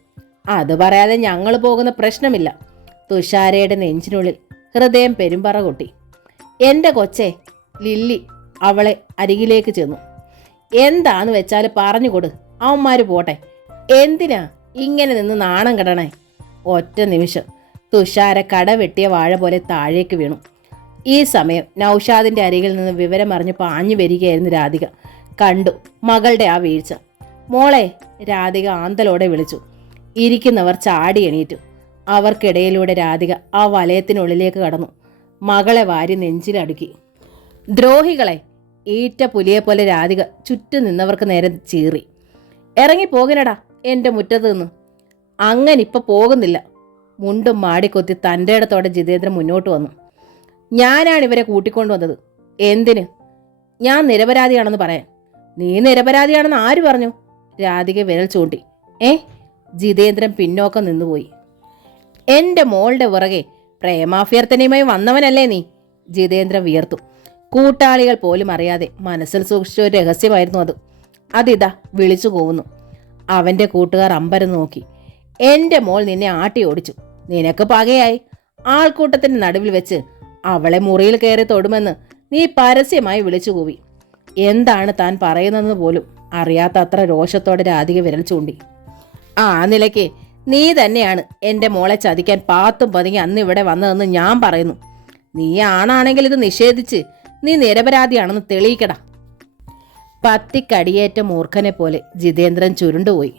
അത് പറയാതെ ഞങ്ങൾ പോകുന്ന പ്രശ്നമില്ല. തുഷാരയുടെ നെഞ്ചിനുള്ളിൽ ഹൃദയം പെരുമ്പറ കൊട്ടി. എൻ്റെ കൊച്ചേ, ലില്ലി അവളെ അരികിലേക്ക് ചെന്നു. എന്താന്ന് വെച്ചാൽ പറഞ്ഞുകൊട്, അവന്മാർ പോട്ടെ. എന്തിനാ ഇങ്ങനെ നിന്ന് നാണം കെടണേ? ഒറ്റ നിമിഷം തുഷാര കടവെട്ടിയ വാഴ പോലെ താഴേക്ക് വീണു. ഈ സമയം നൗഷാദിൻ്റെ അരികിൽ നിന്ന് വിവരമറിഞ്ഞ് പാഞ്ഞു വരികയായിരുന്നു രാധിക. കണ്ടു മകളുടെ ആ വീഴ്ച. മോളെ, രാധിക ആന്തലോടെ വിളിച്ചു. ഇരിക്കുന്നവർ ചാടി എണീറ്റു. അവർക്കിടയിലൂടെ രാധിക ആ വലയത്തിനുള്ളിലേക്ക് കടന്നു. മകളെ വാരി നെഞ്ചിലടുക്കി. ദ്രോഹികളെ! ഈറ്റ പുലിയെപ്പോലെ രാധിക ചുറ്റും നിന്നവർക്ക് നേരെ ചീറി. ഇറങ്ങിപ്പോകിനടാ എൻ്റെ മുറ്റത്ത് നിന്ന്. അങ്ങനിപ്പോൾ പോകുന്നില്ല. മുണ്ടും മാടിക്കൊത്തി തൻ്റെ ഇടത്തോടെ ജിതേന്ദ്രൻ മുന്നോട്ട് വന്നു. ഞാനാണ് ഇവരെ കൂട്ടിക്കൊണ്ടുവന്നത്. എന്തിന്? ഞാൻ നിരപരാധിയാണെന്ന് പറയാൻ. നീ നിരപരാധിയാണെന്ന് ആര് പറഞ്ഞു? രാധിക വിരൽ ചൂണ്ടി. ജിതേന്ദ്രൻ പിന്നോക്കം നിന്നുപോയി. എൻ്റെ മോളുടെ പുറകെ പ്രേമാഭ്യർത്ഥനയുമായി വന്നവനല്ലേ നീ? ജിതേന്ദ്രൻ വിയർത്തു. കൂട്ടാളികൾ പോലും അറിയാതെ മനസ്സിൽ സൂക്ഷിച്ച ഒരു രഹസ്യമായിരുന്നു അത്. അതിതാ വിളിച്ചു പോകുന്നു. അവൻ്റെ കൂട്ടുകാർ അമ്പരം നോക്കി. എൻ്റെ മോൾ നിന്നെ ആട്ടി ഓടിച്ചു. നിനക്ക് പകയായി. ആൾക്കൂട്ടത്തിൻ്റെ നടുവിൽ വെച്ച് അവളെ മുറിയിൽ കയറി തൊടുമെന്ന് നീ പരസ്യമായി വിളിച്ചു കൂവി. എന്താണ് താൻ പറയുന്നതെന്ന് പോലും അറിയാത്തത്ര രോഷത്തോടെ രാധിക വിരൽ ചൂണ്ടി. ആ നിലയ്ക്ക് നീ തന്നെയാണ് എൻ്റെ മോളെ ചതിക്കാൻ പാത്തും പതുങ്ങി അന്ന് ഇവിടെ വന്നതെന്ന് ഞാൻ പറയുന്നു. നീ ആണാണെങ്കിൽ ഇത് നിഷേധിച്ച് നീ നിരപരാധിയാണെന്ന് തെളിയിക്കടാ. പത്തിക്കടിയേറ്റ മൂർഖനെ പോലെ ജിതേന്ദ്രൻ ചുരുണ്ടുപോയി.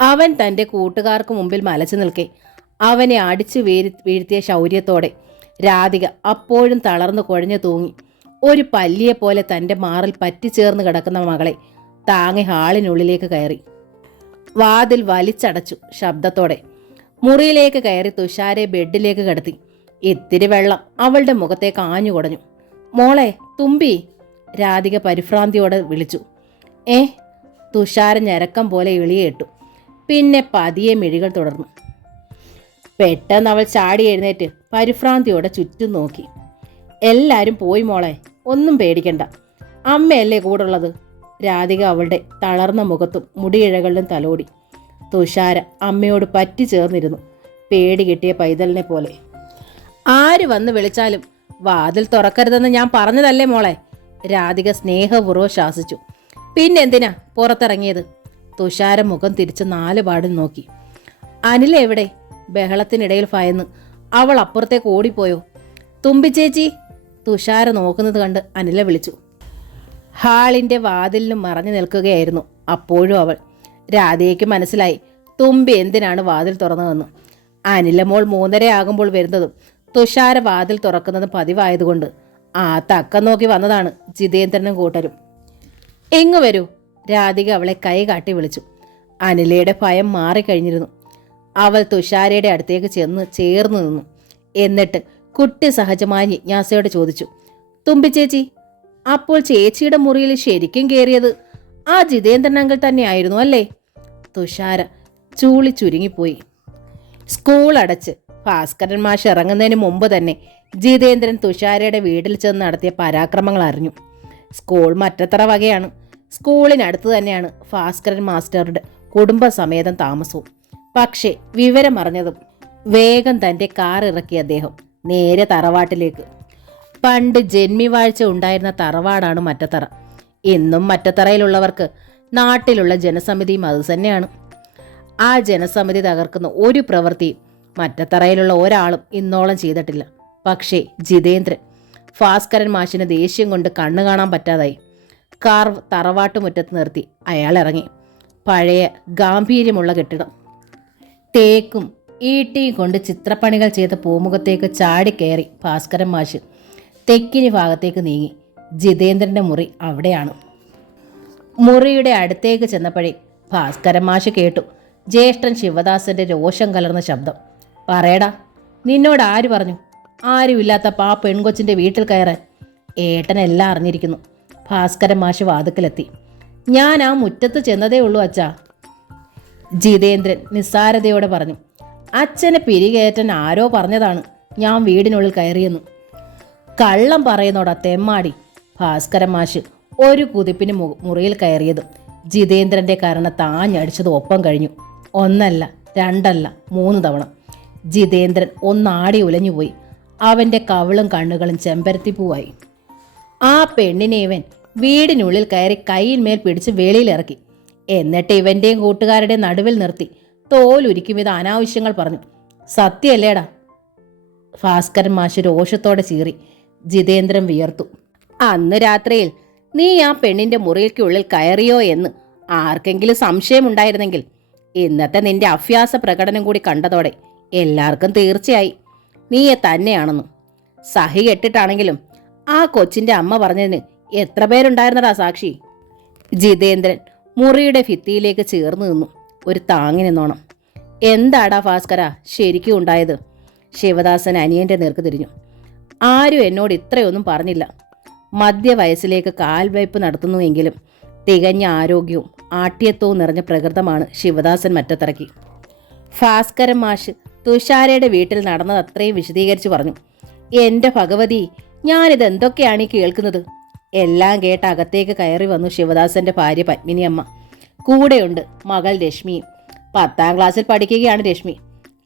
അവൻ തൻ്റെ കൂട്ടുകാർക്ക് മുമ്പിൽ മലച്ചു നിൽക്കെ അവനെ അടിച്ചു വീഴ്ത്തിയ ശൗര്യത്തോടെ രാധിക അപ്പോഴും തളർന്നു കുഴഞ്ഞു തൂങ്ങി ഒരു പല്ലിയെപ്പോലെ തൻ്റെ മാറിൽ പറ്റിച്ചേർന്ന് കിടക്കുന്ന മകളെ താങ്ങി ഹാളിനുള്ളിലേക്ക് കയറി. വാതിൽ വലിച്ചടച്ചു ശബ്ദത്തോടെ. മുറിയിലേക്ക് കയറി തുഷാരെ ബെഡിലേക്ക് കിടത്തി. ഇത്തിരി വെള്ളം അവളുടെ മുഖത്തേക്ക് ആഞ്ഞു കുടഞ്ഞു. മോളെ, തുമ്പി! രാധിക പരിഭ്രാന്തിയോടെ വിളിച്ചു. തുഷാര ഞരക്കം പോലെ ഇളിയേട്ടു. പിന്നെ പതിയെ മിഴികൾ തുടർന്നു. പെട്ടെന്ന് അവൾ ചാടി എഴുന്നേറ്റ് പരിഭ്രാന്തിയോടെ ചുറ്റും നോക്കി. എല്ലാവരും പോയി മോളെ, ഒന്നും പേടിക്കണ്ട. അമ്മയല്ലേ കൂടുള്ളത്? രാധിക അവളുടെ തളർന്ന മുഖത്തും മുടിയിഴകളിലും തലോടി. തുഷാര അമ്മയോട് പറ്റി ചേർന്നിരുന്നു, പേടി കിട്ടിയ പൈതലിനെ പോലെ. ആര് വന്ന് വിളിച്ചാലും വാതിൽ തുറക്കരുതെന്ന് ഞാൻ പറഞ്ഞതല്ലേ മോളെ? രാധിക സ്നേഹപൂർവ്വം ശാസിച്ചു. പിന്നെന്തിനാ പുറത്തിറങ്ങിയത്? തുഷാര മുഖം തിരിച്ച് നാലുപാടും നോക്കി. അനില എവിടെ? ബഹളത്തിനിടയിൽ ഭയന്ന് അവൾ അപ്പുറത്തേക്ക് ഓടിപ്പോയോ? തുമ്പിച്ചേച്ചി! തുഷാര നോക്കുന്നത് കണ്ട് അനില വിളിച്ചു. ഹാളിൻ്റെ വാതിലിനും മറഞ്ഞു നിൽക്കുകയായിരുന്നു അപ്പോഴും അവൾ. രാധയ്ക്ക് മനസ്സിലായി തുമ്പി എന്തിനാണ് വാതിൽ തുറന്നതെന്ന്. അനിലമോൾ 3:30 ആകുമ്പോൾ വരുന്നതും തുഷാര വാതിൽ തുറക്കുന്നതും പതിവായതുകൊണ്ട് ആ തക്കം നോക്കി വന്നതാണ് ജിതേന്ദ്രനും കൂട്ടരും. എങ്ങു വരൂ? രാധിക അവളെ കൈ കാട്ടി വിളിച്ചു. അനിലയുടെ ഭയം മാറിക്കഴിഞ്ഞിരുന്നു. അവൾ തുഷാരയുടെ അടുത്തേക്ക് ചേർന്ന് നിന്നു. എന്നിട്ട് കുട്ടി സഹജമായ ജിജ്ഞാസയോട് ചോദിച്ചു. തുമ്പിച്ചേച്ചി, അപ്പോൾ ചേച്ചിയുടെ മുറിയിൽ ശരിക്കും കയറിയത് ആ ജിതേന്ദ്രൻ അങ്കിൾ തന്നെയായിരുന്നു അല്ലേ? തുഷാര ചൂളി ചുരുങ്ങിപ്പോയി. സ്കൂൾ അടച്ച് ഭാസ്കരൻ മാഷ് ഇറങ്ങുന്നതിന് മുമ്പ് തന്നെ ജിതേന്ദ്രൻ തുഷാരയുടെ വീട്ടിൽ ചെന്ന് നടത്തിയ പരാക്രമങ്ങൾ അറിഞ്ഞു. സ്കൂൾ മറ്റത്ര വകയാണ്. സ്കൂളിനടുത്ത് തന്നെയാണ് ഭാസ്കരൻ മാസ്റ്ററുടെ കുടുംബസമേതം താമസവും. പക്ഷേ വിവരമറിഞ്ഞതും വേഗം തൻ്റെ കാർ ഇറക്കിയ അദ്ദേഹം നേരെ തറവാട്ടിലേക്ക്. പണ്ട് ജന്മിവാഴ്ച ഉണ്ടായിരുന്ന തറവാടാണ് മറ്റത്തറ. ഇന്നും മറ്റത്തറയിലുള്ളവർക്ക് നാട്ടിലുള്ള ജനസമിതിയും അതുതന്നെയാണ്. ആ ജനസമിതി തകർക്കുന്ന ഒരു പ്രവൃത്തിയും മറ്റത്തറയിലുള്ള ഒരാളും ഇന്നോളം ചെയ്തിട്ടില്ല. പക്ഷേ ജിതേന്ദ്രൻ ഭാസ്കരൻ മാഷിന് ദേഷ്യം കൊണ്ട് കണ്ണു കാണാൻ പറ്റാതായി. കാർ തറവാട്ടുമുറ്റത്ത് നിർത്തി അയാൾ ഇറങ്ങി. പഴയ ഗാംഭീര്യമുള്ള കെട്ടിടം. തേക്കും ഈട്ടിയും കൊണ്ട് ചിത്രപ്പണികൾ ചെയ്ത പൂമുഖത്തേക്ക് ചാടിക്കയറി ഭാസ്കരൻ മാഷ് തെക്കിനി ഭാഗത്തേക്ക് നീങ്ങി. ജിതേന്ദ്രൻ്റെ മുറി അവിടെയാണ്. മുറിയുടെ അടുത്തേക്ക് ചെന്നപ്പോഴേ ഭാസ്കരൻ മാഷ് കേട്ടു ജ്യേഷ്ഠൻ ശിവദാസൻ്റെ രോഷം കലർന്ന ശബ്ദം. പറയടാ, നിന്നോട് ആര് പറഞ്ഞു ആരുമില്ലാത്ത ആ പെൺകൊച്ചിൻ്റെ വീട്ടിൽ കയറാൻ? ഏട്ടനെല്ലാം അറിഞ്ഞിരിക്കുന്നു. ഭാസ്കരൻ മാഷ് വാതുക്കലെത്തി. ഞാൻ ആ മുറ്റത്ത് ചെന്നതേ ഉള്ളൂ അച്ഛാ. ജിതേന്ദ്രൻ നിസ്സാരതയോടെ പറഞ്ഞു. അച്ഛനെ പിരികേറ്റൻ ആരോ പറഞ്ഞതാണ് ഞാൻ വീടിനുള്ളിൽ കയറിയെന്ന്. കള്ളം പറയുന്നോടാ തെമ്മാടി. ഭാസ്കരൻ മാഷ് ഒരു കുതിപ്പിന് മുറിയിൽ കയറിയതും ജിതേന്ദ്രൻ്റെ കരണ താഞ്ഞടിച്ചത് ഒപ്പം കഴിഞ്ഞു. ഒന്നല്ല 2 3 തവണ. ജിതേന്ദ്രൻ ഒന്നാടി ഉലഞ്ഞുപോയി. അവൻ്റെ കവിളും കണ്ണുകളും ചെമ്പരത്തിപ്പൂവായി. ആ പെണ്ണിനെ ഇവൻ വീടിനുള്ളിൽ കയറി കൈയിന്മേൽ പിടിച്ച് വെളിയിലിറക്കി. എന്നിട്ട് ഇവൻ്റെയും കൂട്ടുകാരുടെയും നടുവിൽ നിർത്തി തോലുരിക്കും വിധ അനാവശ്യങ്ങൾ പറഞ്ഞു. സത്യമല്ലേടാ? ഭാസ്കരൻ മാഷ് രോഷത്തോടെ ചീറി. ജിതേന്ദ്രൻ വിയർത്തു. അന്ന് രാത്രിയിൽ നീ ആ പെണ്ണിൻ്റെ മുറിയ്ക്കുള്ളിൽ കയറിയോ എന്ന് ആർക്കെങ്കിലും സംശയമുണ്ടായിരുന്നെങ്കിൽ ഇന്നത്തെ നിന്റെ അഭ്യാസ പ്രകടനം കൂടി കണ്ടതോടെ എല്ലാവർക്കും തീർച്ചയായി നീയെ തന്നെയാണെന്നും. സഹി കെട്ടിട്ടാണെങ്കിലും ആ കൊച്ചിൻ്റെ അമ്മ പറഞ്ഞതിന് എത്ര പേരുണ്ടായിരുന്നടാ സാക്ഷി? ജിതേന്ദ്രൻ മുറിയുടെ ഭിത്തിയിലേക്ക് ചേർന്ന് നിന്നു, ഒരു താങ്ങി നിന്നോണം. എന്താടാ ഭാസ്കര ശരിക്കും ഉണ്ടായത്? ശിവദാസൻ അനിയൻ്റെ നേർക്ക് തിരിഞ്ഞു. ആരും എന്നോട് ഇത്രയൊന്നും പറഞ്ഞില്ല. മധ്യവയസ്സിലേക്ക് കാൽവയ്പ് നടത്തുന്നുവെങ്കിലും തികഞ്ഞ ആരോഗ്യവും ആട്ടിയത്വവും നിറഞ്ഞ പ്രകൃതമാണ് ശിവദാസൻ മറ്റത്തിറക്കി. ഭാസ്കരൻ മാഷ് തുഷാരയുടെ വീട്ടിൽ നടന്നത് അത്രയും വിശദീകരിച്ചു പറഞ്ഞു. എൻ്റെ ഭഗവതി, ഞാനിത് എന്തൊക്കെയാണ് ഈ കേൾക്കുന്നത്? എല്ലാം കേട്ട് അകത്തേക്ക് കയറി വന്നു ശിവദാസന്റെ ഭാര്യ പത്മിനി അമ്മ. കൂടെയുണ്ട് മകൾ രശ്മിയും. 10ാം ക്ലാസ്സിൽ പഠിക്കുകയാണ് രശ്മി.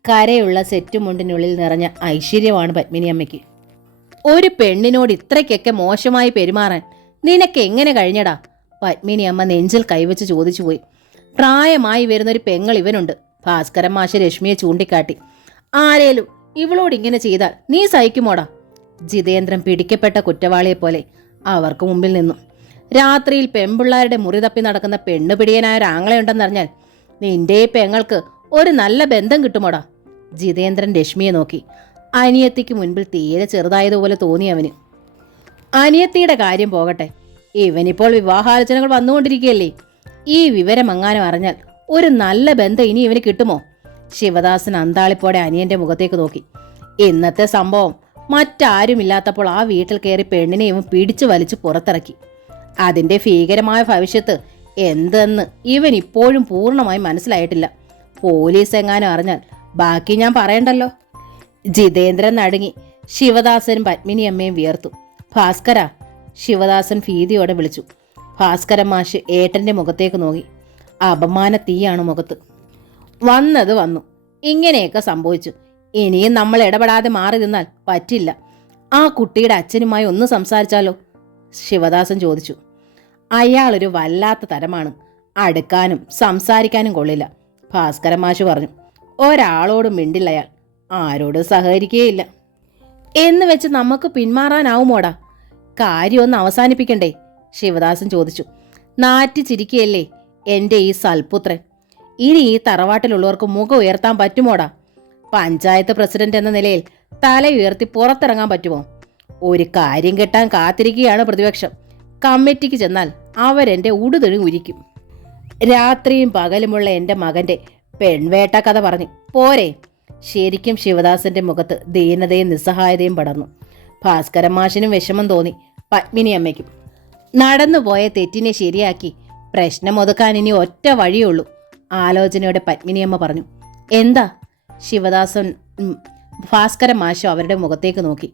കരയുള്ള സെറ്റുമുണ്ടിനുള്ളിൽ നിറഞ്ഞ ഐശ്വര്യമാണ് പത്മിനി അമ്മയ്ക്ക്. ഒരു പെണ്ണിനോട് ഇത്രയ്ക്കൊക്കെ മോശമായി പെരുമാറാൻ നിനക്ക് എങ്ങനെ കഴിഞ്ഞടാ? പത്മിനി അമ്മ നെഞ്ചിൽ കൈവച്ച് ചോദിച്ചുപോയി. പ്രായമായി വരുന്നൊരു പെങ്ങൾ ഇവനുണ്ട്. ഭാസ്കരൻ മാഷ് രശ്മിയെ ചൂണ്ടിക്കാട്ടി. ആരേലും ഇവളോട് ഇങ്ങനെ ചെയ്താൽ നീ സഹിക്കുമോടാ? ജിതേന്ദ്രൻ പിടിക്കപ്പെട്ട കുറ്റവാളിയെപ്പോലെ അവർക്ക് മുമ്പിൽ നിന്നു. രാത്രിയിൽ പെൺപിള്ളാരുടെ മുറി തപ്പി നടക്കുന്ന പെണ്ണുപിടിയനായ ഒരാങ്ങളയുണ്ടെന്നറിഞ്ഞാൽ നിന്റെ പെങ്ങൾക്ക് ഒരു നല്ല ബന്ധം കിട്ടുമോടാ? ജിതേന്ദ്രൻ രശ്മിയെ നോക്കി. അനിയത്തിക്ക് മുൻപിൽ തീരെ ചെറുതായതുപോലെ തോന്നി അവന്. അനിയത്തിയുടെ കാര്യം പോകട്ടെ, ഇവനിപ്പോൾ വിവാഹാലോചനകൾ വന്നുകൊണ്ടിരിക്കുകയല്ലേ. ഈ വിവരം എങ്ങാനും അറിഞ്ഞാൽ ഒരു നല്ല ബന്ധം ഇനി ഇവന് കിട്ടുമോ? ശിവദാസൻ അന്താളിപ്പോടെ അനിയന്റെ മുഖത്തേക്ക് നോക്കി. ഇന്നത്തെ സംഭവം മറ്റാരുമില്ലാത്തപ്പോൾ ആ വീട്ടിൽ കയറി പെണ്ണിനെ ഇവൻ പിടിച്ചു വലിച്ചു പുറത്തിറക്കി. അതിന്റെ ഭീകരമായ ഭവിഷ്യത്ത് എന്തെന്ന് ഇവൻ ഇപ്പോഴും പൂർണ്ണമായി മനസ്സിലായിട്ടില്ല. പോലീസ് എങ്ങാനും അറിഞ്ഞാൽ ബാക്കി ഞാൻ പറയണ്ടല്ലോ. ജിതേന്ദ്രൻ നടുങ്ങി. ശിവദാസനും പത്മിനി അമ്മയും വിയർത്തു. ഭാസ്കര, ശിവദാസൻ ഭീതിയോടെ വിളിച്ചു. ഭാസ്കരൻ മാഷ് ഏട്ടന്റെ മുഖത്തേക്ക് നോക്കി. അപമാന തീയാണ് മുഖത്ത്. വന്നത് വന്നു, ഇങ്ങനെയൊക്കെ സംഭവിച്ചു. ഇനിയും നമ്മൾ ഇടപെടാതെ മാറി നിന്നാൽ പറ്റില്ല. ആ കുട്ടിയുടെ അച്ഛനുമായി ഒന്ന് സംസാരിച്ചാലോ? ശിവദാസൻ ചോദിച്ചു. അയാളൊരു വല്ലാത്ത തരമാണ്. അടുക്കാനും സംസാരിക്കാനും കൊള്ളില്ല, ഭാസ്കരൻ മാഷ് പറഞ്ഞു. ഒരാളോടും മിണ്ടില്ല അയാൾ, ആരോടും സഹകരിക്കുകയില്ല. എന്ന് വെച്ച് നമുക്ക് പിന്മാറാനാവുമോടാ? കാര്യമൊന്ന് അവസാനിപ്പിക്കണ്ടേ? ശിവദാസൻ ചോദിച്ചു. നാറ്റിച്ചിരിക്കുകയല്ലേ എൻ്റെ ഈ സൽപുത്രൻ. ഇനി ഈ തറവാട്ടിലുള്ളവർക്ക് മുഖം ഉയർത്താൻ പറ്റുമോടാ? പഞ്ചായത്ത് പ്രസിഡന്റ് എന്ന നിലയിൽ തല ഉയർത്തി പുറത്തിറങ്ങാൻ പറ്റുമോ? ഒരു കാര്യം കെട്ടാൻ കാത്തിരിക്കുകയാണ് പ്രതിപക്ഷം. കമ്മിറ്റിക്ക് ചെന്നാൽ അവരെൻ്റെ ഉടുതുണി ഉരിക്കും. രാത്രിയും പകലുമുള്ള എൻ്റെ മകൻ്റെ പെൺവേട്ട കഥ പറഞ്ഞു പോരെ? ശരിക്കും ശിവദാസന്റെ മുഖത്ത് ദീനതയും നിസ്സഹായതയും പടർന്നു. ഭാസ്കരൻ മാഷിനും വിഷമം തോന്നി, പത്മിനി അമ്മയ്ക്കും. നടന്നുപോയ തെറ്റിനെ ശരിയാക്കി പ്രശ്നം ഒതുക്കാൻ ഇനി ഒറ്റ വഴിയുള്ളൂ, ആലോചനയോടെ പത്മിനിയമ്മ പറഞ്ഞു. എന്താ? ശിവദാസൻ ഭാസ്കരൻ മാഷോ അവരുടെ മുഖത്തേക്ക് നോക്കി.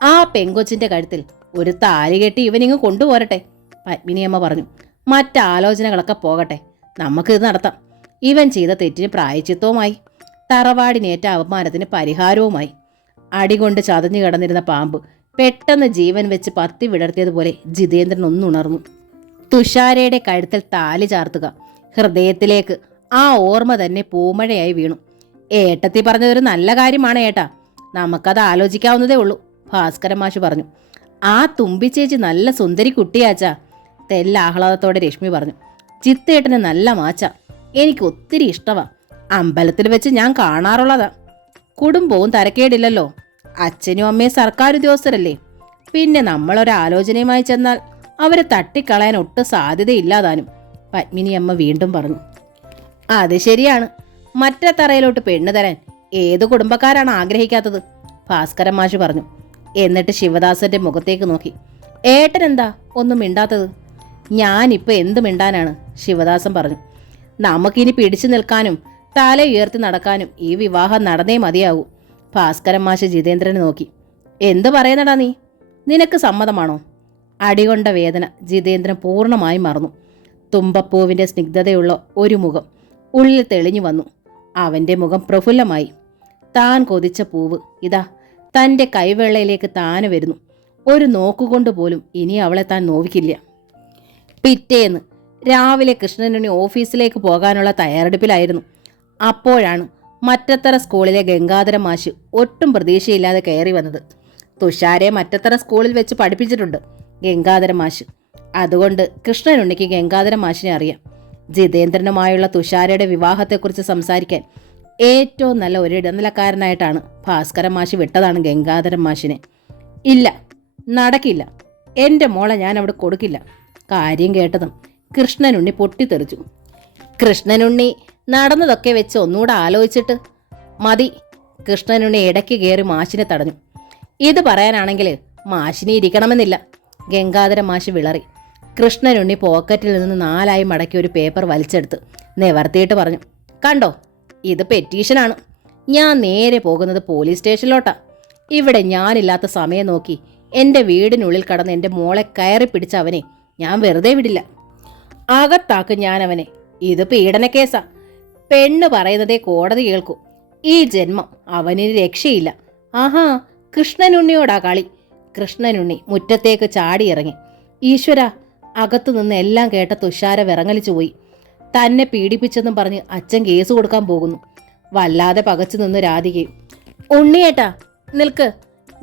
ആ പെങ്കൊച്ചിന്റെ കഴുത്തിൽ ഒരു താലി കെട്ടി ഇവനിങ്ങ് കൊണ്ടുപോരട്ടെ, പത്മിനിയമ്മ പറഞ്ഞു. മറ്റാലോചനകളൊക്കെ പോകട്ടെ, നമുക്കിത് നടത്താം. ഇവൻ ചെയ്ത തെറ്റിന് പ്രായച്ചിത്തവുമായി, തറവാടിനേറ്റ അപമാനത്തിന് പരിഹാരവുമായി. അടികൊണ്ട് ചതഞ്ഞു കിടന്നിരുന്ന പാമ്പ് പെട്ടെന്ന് ജീവൻ വെച്ച് പത്തി വിടർത്തിയതുപോലെ ജിതേന്ദ്രൻ ഒന്നുണർന്നു. തുഷാരയുടെ കഴുത്തിൽ താലി ചാർത്തുക, ഹൃദയത്തിലേക്ക് ആ ഓർമ്മ തന്നെ പൂമഴയായി വീണു. ഏട്ടത്തി പറഞ്ഞതൊരു നല്ല കാര്യമാണ് ഏട്ടാ, നമുക്കത് ആലോചിക്കാവുന്നതേ ഉള്ളൂ, ഭാസ്കരൻ മാഷ് പറഞ്ഞു. ആ തുമ്പിച്ചേച്ചി നല്ല സുന്ദരി കുട്ടിയാച്ചാ, തെല്ലാഹ്ലാദത്തോടെ രശ്മി പറഞ്ഞു. ചിത്തേട്ടന് നല്ല മാച്ച, എനിക്ക് ഒത്തിരി ഇഷ്ടമാ. അമ്പലത്തിൽ വെച്ച് ഞാൻ കാണാറുള്ളതാ. കുടുംബവും തരക്കേടില്ലല്ലോ, അച്ഛനും അമ്മയും സർക്കാർ ഉദ്യോഗസ്ഥരല്ലേ. പിന്നെ നമ്മളൊരാലോചനയുമായി ചെന്നാൽ അവരെ തട്ടിക്കളയാൻ ഒട്ടും സാധ്യതയില്ലാതാനും, പത്മിനി അമ്മ വീണ്ടും പറഞ്ഞു. അത് ശരിയാണ്, മറ്റേ തറയിലോട്ട് പെണ്ണ് തരാൻ ഏതു കുടുംബക്കാരാണ് ആഗ്രഹിക്കാത്തത്, ഭാസ്കരൻ മാഷ് പറഞ്ഞു. എന്നിട്ട് ശിവദാസന്റെ മുഖത്തേക്ക് നോക്കി. ഏട്ടൻ എന്താ ഒന്നും മിണ്ടാത്തത്? ഞാനിപ്പോൾ എന്ത് മിണ്ടാനാണ്, ശിവദാസൻ പറഞ്ഞു. നമുക്കിനി പിടിച്ചു നിൽക്കാനും തല ഉയർത്തി നടക്കാനും ഈ വിവാഹം നടന്നേ മതിയാകൂ, ഭാസ്കരൻ മാഷ് ജിതേന്ദ്രനെ നോക്കി. എന്ത് പറയുന്നടാ നീ? നിനക്ക് സമ്മതമാണോ? അടികൊണ്ട വേദന ജിതേന്ദ്രൻ പൂർണ്ണമായി മറന്നു. തുമ്പപ്പൂവിൻ്റെ സ്നിഗ്ധതയുള്ള ഒരു മുഖം ഉള്ളിൽ തെളിഞ്ഞു വന്നു. അവൻ്റെ മുഖം പ്രഫുല്ലമായി. താൻ കൊതിച്ച പൂവ് ഇതാ തൻ്റെ കൈവെള്ളയിലേക്ക് താനെ വരുന്നു. ഒരു നോക്കുകൊണ്ട് പോലും ഇനി അവളെ താൻ നോവിക്കില്ല. പിറ്റേന്ന് രാവിലെ കൃഷ്ണനുണ്ണി ഓഫീസിലേക്ക് പോകാനുള്ള തയ്യാറെടുപ്പിലായിരുന്നു. അപ്പോഴാണ് മറ്റത്തറ സ്കൂളിലെ ഗംഗാധര മാഷ് ഒട്ടും പ്രതീക്ഷയില്ലാതെ കയറി വന്നത്. തുഷാരെ മറ്റത്തറ സ്കൂളിൽ വെച്ച് പഠിപ്പിച്ചിട്ടുണ്ട് ഗംഗാധര മാഷ്. അതുകൊണ്ട് കൃഷ്ണനുണ്ണിക്ക് ഗംഗാധര മാഷിനെ അറിയാം. ജിതേന്ദ്രനുമായുള്ള തുഷാരയുടെ വിവാഹത്തെക്കുറിച്ച് സംസാരിക്കാൻ ഏറ്റവും നല്ല ഒരു ഇടനിലക്കാരനായിട്ടാണ് ഭാസ്കര മാഷ് വിട്ടതാണ് ഗംഗാധര മാഷിനെ. ഇല്ല, നടക്കില്ല, എൻ്റെ മോളെ ഞാൻ അവിടെ കൊടുക്കില്ല. കാര്യം കേട്ടതും കൃഷ്ണനുണ്ണി പൊട്ടിത്തെറിച്ചു. കൃഷ്ണനുണ്ണി നടന്നതൊക്കെ വെച്ച് ഒന്നുകൂടെ ആലോചിച്ചിട്ട് മതി. കൃഷ്ണനുണ്ണി ഇടയ്ക്ക് കയറി മാഷിനെ തടഞ്ഞു. ഇത് പറയാനാണെങ്കിൽ മാഷിനെ ഇരിക്കണമെന്നില്ല. ഗംഗാധര മാഷ് വിളറി. കൃഷ്ണനുണ്ണി പോക്കറ്റിൽ നിന്ന് 4 മടക്കി ഒരു പേപ്പർ വലിച്ചെടുത്ത് നിവർത്തിയിട്ട് പറഞ്ഞു, കണ്ടോ, ഇത് പെറ്റീഷനാണ്. ഞാൻ നേരെ പോകുന്നത് പോലീസ് സ്റ്റേഷനിലോട്ടാ. ഇവിടെ ഞാനില്ലാത്ത സമയം നോക്കി എൻ്റെ വീടിനുള്ളിൽ കടന്ന് എൻ്റെ മോളെ കയറി പിടിച്ച അവനെ ഞാൻ വെറുതെ വിടില്ല. അകത്താക്കും ഞാൻ അവനെ. ഇത് പീഡന കേസാ. പെണ്ണ് പറയുന്നതേ കോടതി കേൾക്കൂ. ഈ ജന്മം അവനിന് രക്ഷയില്ല. ആഹാ, കൃഷ്ണനുണ്ണിയോടാ കളി. കൃഷ്ണനുണ്ണി മുറ്റത്തേക്ക് ചാടിയിറങ്ങി. ഈശ്വര, അകത്തുനിന്ന് എല്ലാം കേട്ട തുഷാര വിറങ്ങലിച്ചു പോയി. തന്നെ പീഡിപ്പിച്ചെന്നും പറഞ്ഞ് അച്ഛൻ കേസ് കൊടുക്കാൻ പോകുന്നു. വല്ലാതെ പകച്ചു നിന്ന് രാധികയും. ഉണ്ണിയേട്ടാ നിൽക്ക്.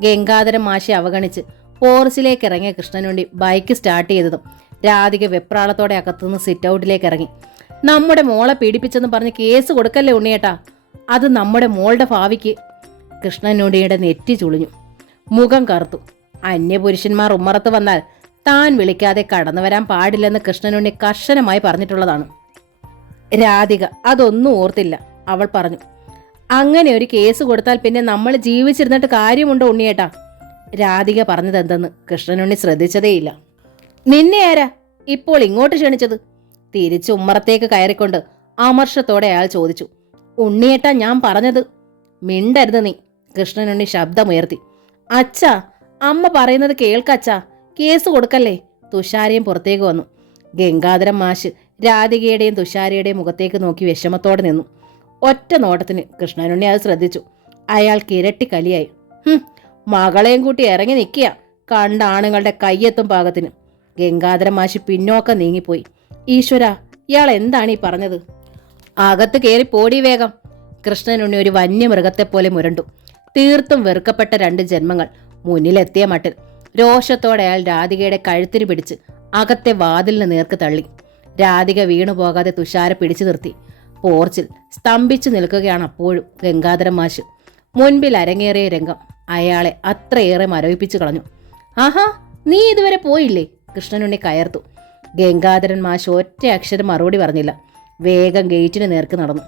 ഗംഗാധരൻ മാഷെ അവഗണിച്ച് പോർച്ചിലേക്ക് ഇറങ്ങിയ കൃഷ്ണനുണ്ണി ബൈക്ക് സ്റ്റാർട്ട് ചെയ്തതും രാധിക വെപ്രാളത്തോടെ അകത്തുനിന്ന് സിറ്റ് ഔട്ടിലേക്ക് ഇറങ്ങി. നമ്മുടെ മോളെ പീഡിപ്പിച്ചെന്ന് പറഞ്ഞ് കേസ് കൊടുക്കല്ലേ ഉണ്ണിയേട്ടാ, അത് നമ്മുടെ മോളുടെ ഭാവിക്ക്. കൃഷ്ണനുണ്ണിയുടെ നെറ്റി ചുളിഞ്ഞു, മുഖം കറുത്തു. അന്യപുരുഷന്മാർ ഉമ്മറത്ത് വന്നാൽ താൻ വിളിക്കാതെ കടന്നു വരാൻ പാടില്ലെന്ന് കൃഷ്ണനുണ്ണി കർശനമായി പറഞ്ഞിട്ടുള്ളതാണ്. രാധിക അതൊന്നും ഓർത്തില്ല. അവൾ പറഞ്ഞു, അങ്ങനെ ഒരു കേസ് കൊടുത്താൽ പിന്നെ നമ്മൾ ജീവിച്ചിരുന്നിട്ട് കാര്യമുണ്ടോ ഉണ്ണിയേട്ടാ? രാധിക പറഞ്ഞതെന്തെന്ന് കൃഷ്ണനുണ്ണി ശ്രദ്ധിച്ചതേയില്ല. നിന്നെ ആരാ ഇപ്പോൾ ഇങ്ങോട്ട് ക്ഷണിച്ചത്? തിരിച്ച് ഉമ്മറത്തേക്ക് കയറിക്കൊണ്ട് അമർഷത്തോടെ അയാൾ ചോദിച്ചു. ഉണ്ണിയേട്ടാ ഞാൻ പറഞ്ഞത്. മിണ്ടരുത് നീ. കൃഷ്ണനുണ്ണി ശബ്ദമുയർത്തി. അച്ഛാ, അമ്മ പറയുന്നത് കേൾക്കച്ചാ, കേസ് കൊടുക്കല്ലേ. തുഷാരയും പുറത്തേക്ക് വന്നു. ഗംഗാധരൻ മാഷ് രാധികയുടെയും തുഷാരയുടെയും മുഖത്തേക്ക് നോക്കി വിഷമത്തോടെ നിന്നു. ഒറ്റ നോട്ടത്തിന് കൃഷ്ണനുണ്ണി അത് ശ്രദ്ധിച്ചു. അയാൾക്ക് ഇരട്ടി കലിയായി. മകളെയും കൂട്ടി ഇറങ്ങി നിൽക്കുക, കണ്ട ആണുങ്ങളുടെ കയ്യെത്തും പാകത്തിന്. ഗംഗാധരൻ മാഷി പിന്നോക്കം നീങ്ങിപ്പോയി. ഈശ്വര, ഇയാൾ എന്താണ് ഈ പറഞ്ഞത്? അകത്ത് കയറി പോടി വേഗം. കൃഷ്ണനുണ്ണി ഒരു വന്യമൃഗത്തെപ്പോലെ മുരണ്ടു. തീർത്തും വെറുക്കപ്പെട്ട 2 ജന്മങ്ങൾ മുന്നിലെത്തിയ മട്ടിൽ രോഷത്തോടെ അയാൾ രാധികയുടെ കഴുത്തിന് പിടിച്ച് അകത്തെ വാതിലിന് നേർക്ക് തള്ളി. രാധിക വീണുപോകാതെ തുഷാര പിടിച്ചു നിർത്തി. പോർച്ചിൽ സ്തംഭിച്ചു നിൽക്കുകയാണ് അപ്പോഴും ഗംഗാധരൻ മാഷ്. മുൻപിൽ അരങ്ങേറിയ രംഗം അയാളെ അത്രയേറെ മരവിപ്പിച്ചു കളഞ്ഞു. ആഹാ, നീ ഇതുവരെ പോയില്ലേ? കൃഷ്ണനുണ്ണി കയർത്തു. ഗംഗാധരൻ മാഷ് ഒറ്റ അക്ഷരം മറുപടി പറഞ്ഞില്ല. വേഗം ഗേറ്റിന് നേർക്ക് നടന്നു.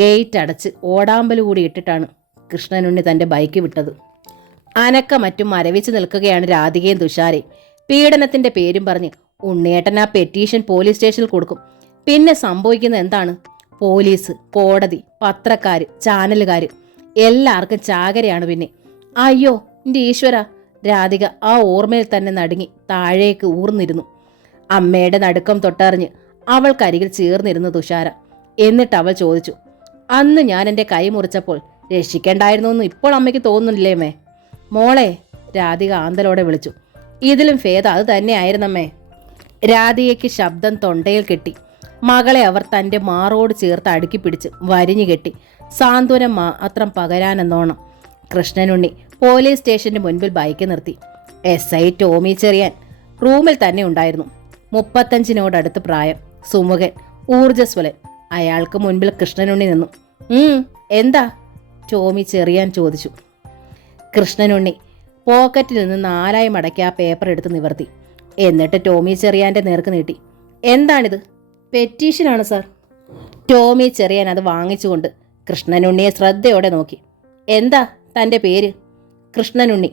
ഗേറ്റ് അടച്ച് ഓടാമ്പൽ കൂടി ഇട്ടിട്ടാണ് കൃഷ്ണനുണ്ണി തൻ്റെ ബൈക്ക് വിട്ടത്. അനക്ക മറ്റും മരവിച്ച് നിൽക്കുകയാണ് രാധികയും തുഷാരയും. പീഡനത്തിന്റെ പേരും പറഞ്ഞ് ഉണ്ണിയേട്ടൻ ആ പെറ്റീഷൻ പോലീസ് സ്റ്റേഷനിൽ കൊടുക്കും. പിന്നെ സംഭവിക്കുന്നത് എന്താണ്? പോലീസ്, കോടതി, പത്രക്കാര്, ചാനലുകാര് എല്ലാവർക്കും ചാകരയാണ് പിന്നെ. അയ്യോ എൻ്റെ ഈശ്വര! രാധിക ആ ഓർമ്മയിൽ തന്നെ നടുങ്ങി താഴേക്ക് ഊർന്നിരുന്നു. അമ്മയുടെ നടുക്കം തൊട്ടറിഞ്ഞ് അവൾക്കരികിൽ ചേർന്നിരുന്നു തുഷാര. എന്നിട്ട് അവൾ ചോദിച്ചു, അന്ന് ഞാൻ എൻ്റെ കൈ മുറിച്ചപ്പോൾ രക്ഷിക്കേണ്ടായിരുന്നു എന്ന് ഇപ്പോൾ അമ്മയ്ക്ക് തോന്നുന്നില്ലേ അമ്മേ? മോളെ, രാധിക ആന്തലോടെ വിളിച്ചു. ഇതിലും ഭേദം അത് തന്നെയായിരുന്നമ്മേ. രാധികയ്ക്ക് ശബ്ദം തൊണ്ടയിൽ കെട്ടി. മകളെ അവർ തൻ്റെ മാറോട് ചേർത്ത് അടുക്കി പിടിച്ച് വരിഞ്ഞു കെട്ടി സാന്ത്വനം മാത്രം പകരാനെന്നോണം. കൃഷ്ണനുണ്ണി പോലീസ് സ്റ്റേഷന്റെ മുൻപിൽ ബൈക്ക് നിർത്തി. SI ടോമി ചെറിയാൻ റൂമിൽ തന്നെ ഉണ്ടായിരുന്നു. 35-നോടടുത്ത് പ്രായം, സുമുഖൻ, ഊർജ്ജസ്വലൻ. അയാൾക്ക് മുൻപിൽ കൃഷ്ണനുണ്ണി നിന്നു. എന്താ? ടോമി ചെറിയാൻ ചോദിച്ചു. കൃഷ്ണനുണ്ണി പോക്കറ്റിൽ നിന്ന് 4 മടക്കി ആ പേപ്പർ എടുത്ത് നിവർത്തി. എന്നിട്ട് ടോമി ചെറിയാൻ്റെ നേർക്ക് നീട്ടി. എന്താണിത്? പെറ്റീഷനാണ് സാർ. ടോമി ചെറിയാൻ അത് വാങ്ങിച്ചുകൊണ്ട് കൃഷ്ണനുണ്ണിയെ ശ്രദ്ധയോടെ നോക്കി. എന്താ തൻ്റെ പേര്? കൃഷ്ണനുണ്ണി.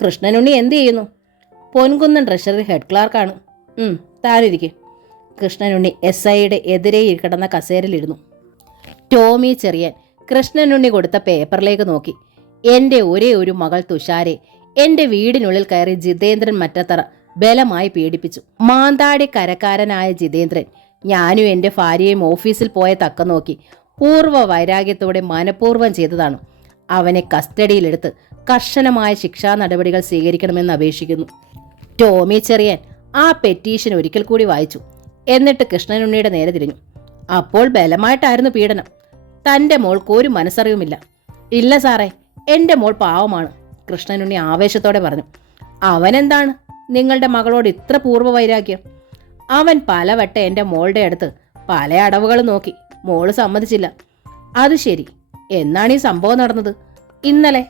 കൃഷ്ണനുണ്ണി എന്ത് ചെയ്യുന്നു? പൊൻകുന്നൻ ട്രഷറി ഹെഡ് ക്ലാർക്കാണ്. താനിരിക്കെ. കൃഷ്ണനുണ്ണി SIയുടെ എതിരെ കിടന്ന കസേരയിലിരുന്നു. ടോമി ചെറിയാൻ കൃഷ്ണനുണ്ണി കൊടുത്ത പേപ്പറിലേക്ക് നോക്കി. എൻ്റെ ഒരേ ഒരു മകൾ തുഷാരെ എൻ്റെ വീടിനുള്ളിൽ കയറി ജിതേന്ദ്രൻ മറ്റത്തറ ബലമായി പീഡിപ്പിച്ചു. മാന്താടി കരക്കാരനായ ജിതേന്ദ്രൻ ഞാനും എൻ്റെ ഭാര്യയും ഓഫീസിൽ പോയ തക്ക നോക്കി പൂർവ്വ വൈരാഗ്യത്തോടെ മനഃപൂർവ്വം ചെയ്തതാണ്. അവനെ കസ്റ്റഡിയിലെടുത്ത് കർശനമായ ശിക്ഷാ നടപടികൾ സ്വീകരിക്കണമെന്ന് അപേക്ഷിക്കുന്നു. ടോമി ചെറിയാൻ ആ പെറ്റീഷൻ ഒരിക്കൽ കൂടി വായിച്ചു. എന്നിട്ട് കൃഷ്ണനുണ്ണിയുടെ നേരെ തിരിഞ്ഞു. അപ്പോൾ ബലമായിട്ടായിരുന്നു പീഡനം. തൻ്റെ മോൾക്ക് ഒരു മനസ്സറിവുമില്ല. ഇല്ല സാറേ, എൻ്റെ മോൾ പാവമാണ്, കൃഷ്ണനുണ്ണി ആവേശത്തോടെ പറഞ്ഞു. അവനെന്താണ് നിങ്ങളുടെ മകളോട് ഇത്ര പൂർവ്വ വൈരാഗ്യം? അവൻ പലവട്ടം എൻ്റെ മോളുടെ അടുത്ത് പല അടവുകൾ നോക്കി. മോള് സമ്മതിച്ചില്ല. അത് ശരി, എന്നാണ് ഈ സംഭവം നടന്നത്? ഇന്നലെ.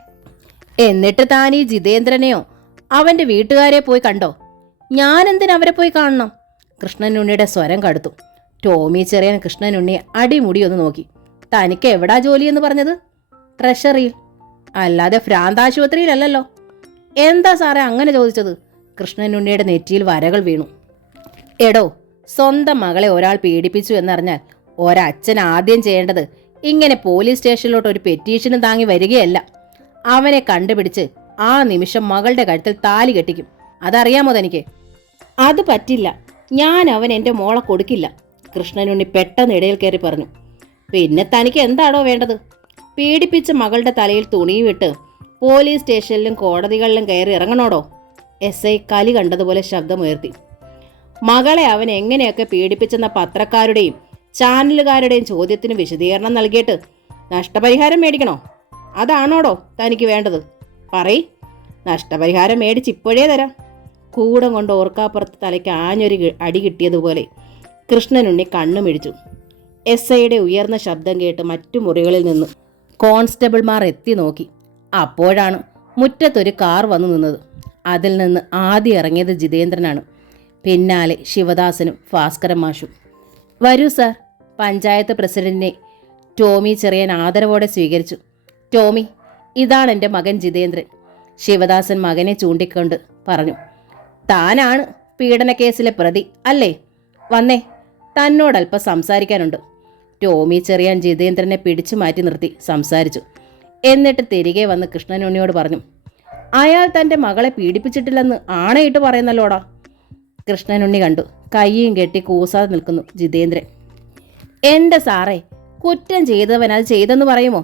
എന്നിട്ട് താൻ ഈ ജിതേന്ദ്രനെയോ അവൻ്റെ വീട്ടുകാരെ പോയി കണ്ടോ? ഞാനെന്തിന് അവരെ പോയി കാണണം? കൃഷ്ണനുണ്ണിയുടെ സ്വരം കടുത്തു. ടോമി ചെറിയാൻ കൃഷ്ണനുണ്ണിയെ അടിമുടി ഒന്ന് നോക്കി. തനിക്ക് എവിടാ ജോലിയെന്ന് പറഞ്ഞത്? ട്രഷറിയിൽ. അല്ലാതെ ഭ്രാന്താശുപത്രിയിലല്ലല്ലോ. എന്താ സാറേ അങ്ങനെ ചോദിച്ചത്? കൃഷ്ണനുണ്ണിയുടെ നെറ്റിയിൽ വരകൾ വീണു. എടോ, സ്വന്തം മകളെ ഒരാൾ പീഡിപ്പിച്ചു എന്നറിഞ്ഞാൽ ഒരച്ഛൻ ആദ്യം ചെയ്യേണ്ടത് ഇങ്ങനെ പോലീസ് സ്റ്റേഷനിലോട്ട് ഒരു പെറ്റീഷനും താങ്ങി വരികയല്ല. അവനെ കണ്ടുപിടിച്ച് ആ നിമിഷം മകളുടെ കഴുത്തിൽ താലി കെട്ടിക്കും. അതറിയാമോ തനിക്ക്? അത് പറ്റില്ല, ഞാൻ അവൻ എൻ്റെ മോളെ കൊടുക്കില്ല, കൃഷ്ണനുണ്ണി പെട്ടെന്ന് ഇടയിൽ കയറി പറഞ്ഞു. പിന്നെ തനിക്ക് എന്താണോ വേണ്ടത്? പീഡിപ്പിച്ച മകളുടെ തലയിൽ തുണിയുമിട്ട് പോലീസ് സ്റ്റേഷനിലും കോടതികളിലും കയറി ഇറങ്ങണോടോ? SI കലി കണ്ടതുപോലെ ശബ്ദമുയർത്തി. മകളെ അവൻ എങ്ങനെയൊക്കെ പീഡിപ്പിച്ചെന്ന പത്രക്കാരുടെയും ചാനലുകാരുടെയും ചോദ്യത്തിന് വിശദീകരണം നൽകിയിട്ട് നഷ്ടപരിഹാരം മേടിക്കണോ? അതാണോടോ തനിക്ക് വേണ്ടത്? പറയ്, നഷ്ടപരിഹാരം മേടിച്ച് ഇപ്പോഴേ തരാം. കൂടം കൊണ്ട് ഓർക്കാപ്പുറത്ത് തലയ്ക്ക് ആഞ്ഞൊരു അടി കിട്ടിയതുപോലെ കൃഷ്ണനുണ്ണി കണ്ണുമിഴിച്ചു. SIയുടെ ഉയർന്ന ശബ്ദം കേട്ട് മറ്റു മുറികളിൽ നിന്ന് കോൺസ്റ്റബിൾമാർ എത്തി നോക്കി. അപ്പോഴാണ് മുറ്റത്തൊരു കാർ വന്നു നിന്നത്. അതിൽ നിന്ന് ആദ്യം ഇറങ്ങിയത് ജിതേന്ദ്രനാണ്. പിന്നാലെ ശിവദാസനും ഭാസ്കരൻ മാഷും. വരൂ സാർ, പഞ്ചായത്ത് പ്രസിഡന്റിനെ ടോമി ചെറിയാൻ ആദരവോടെ സ്വീകരിച്ചു. ടോമി, ഇതാണ് എൻ്റെ മകൻ ജിതേന്ദ്രൻ, ശിവദാസൻ മകനെ ചൂണ്ടിക്കൊണ്ട് പറഞ്ഞു. താനാണ് പീഡനക്കേസിലെ പ്രതി അല്ലേ? വന്നേ, തന്നോടല്പം സംസാരിക്കാനുണ്ട്. ടോമി ചെറിയാൻ ജിതേന്ദ്രനെ പിടിച്ചു മാറ്റി നിർത്തി സംസാരിച്ചു. എന്നിട്ട് തിരികെ വന്ന് കൃഷ്ണനുണ്ണിയോട് പറഞ്ഞു, അയാൾ തൻ്റെ മകളെ പീഡിപ്പിച്ചിട്ടില്ലെന്ന് ആണയിട്ട് പറയുന്നല്ലോടാ. കൃഷ്ണനുണ്ണി കണ്ടു. കയ്യും കെട്ടി കൂസാതെ നിൽക്കുന്നു ജിതേന്ദ്രൻ. എൻ്റെ സാറേ, കുറ്റം ചെയ്തവൻ അത് ചെയ്തെന്ന് പറയുമോ?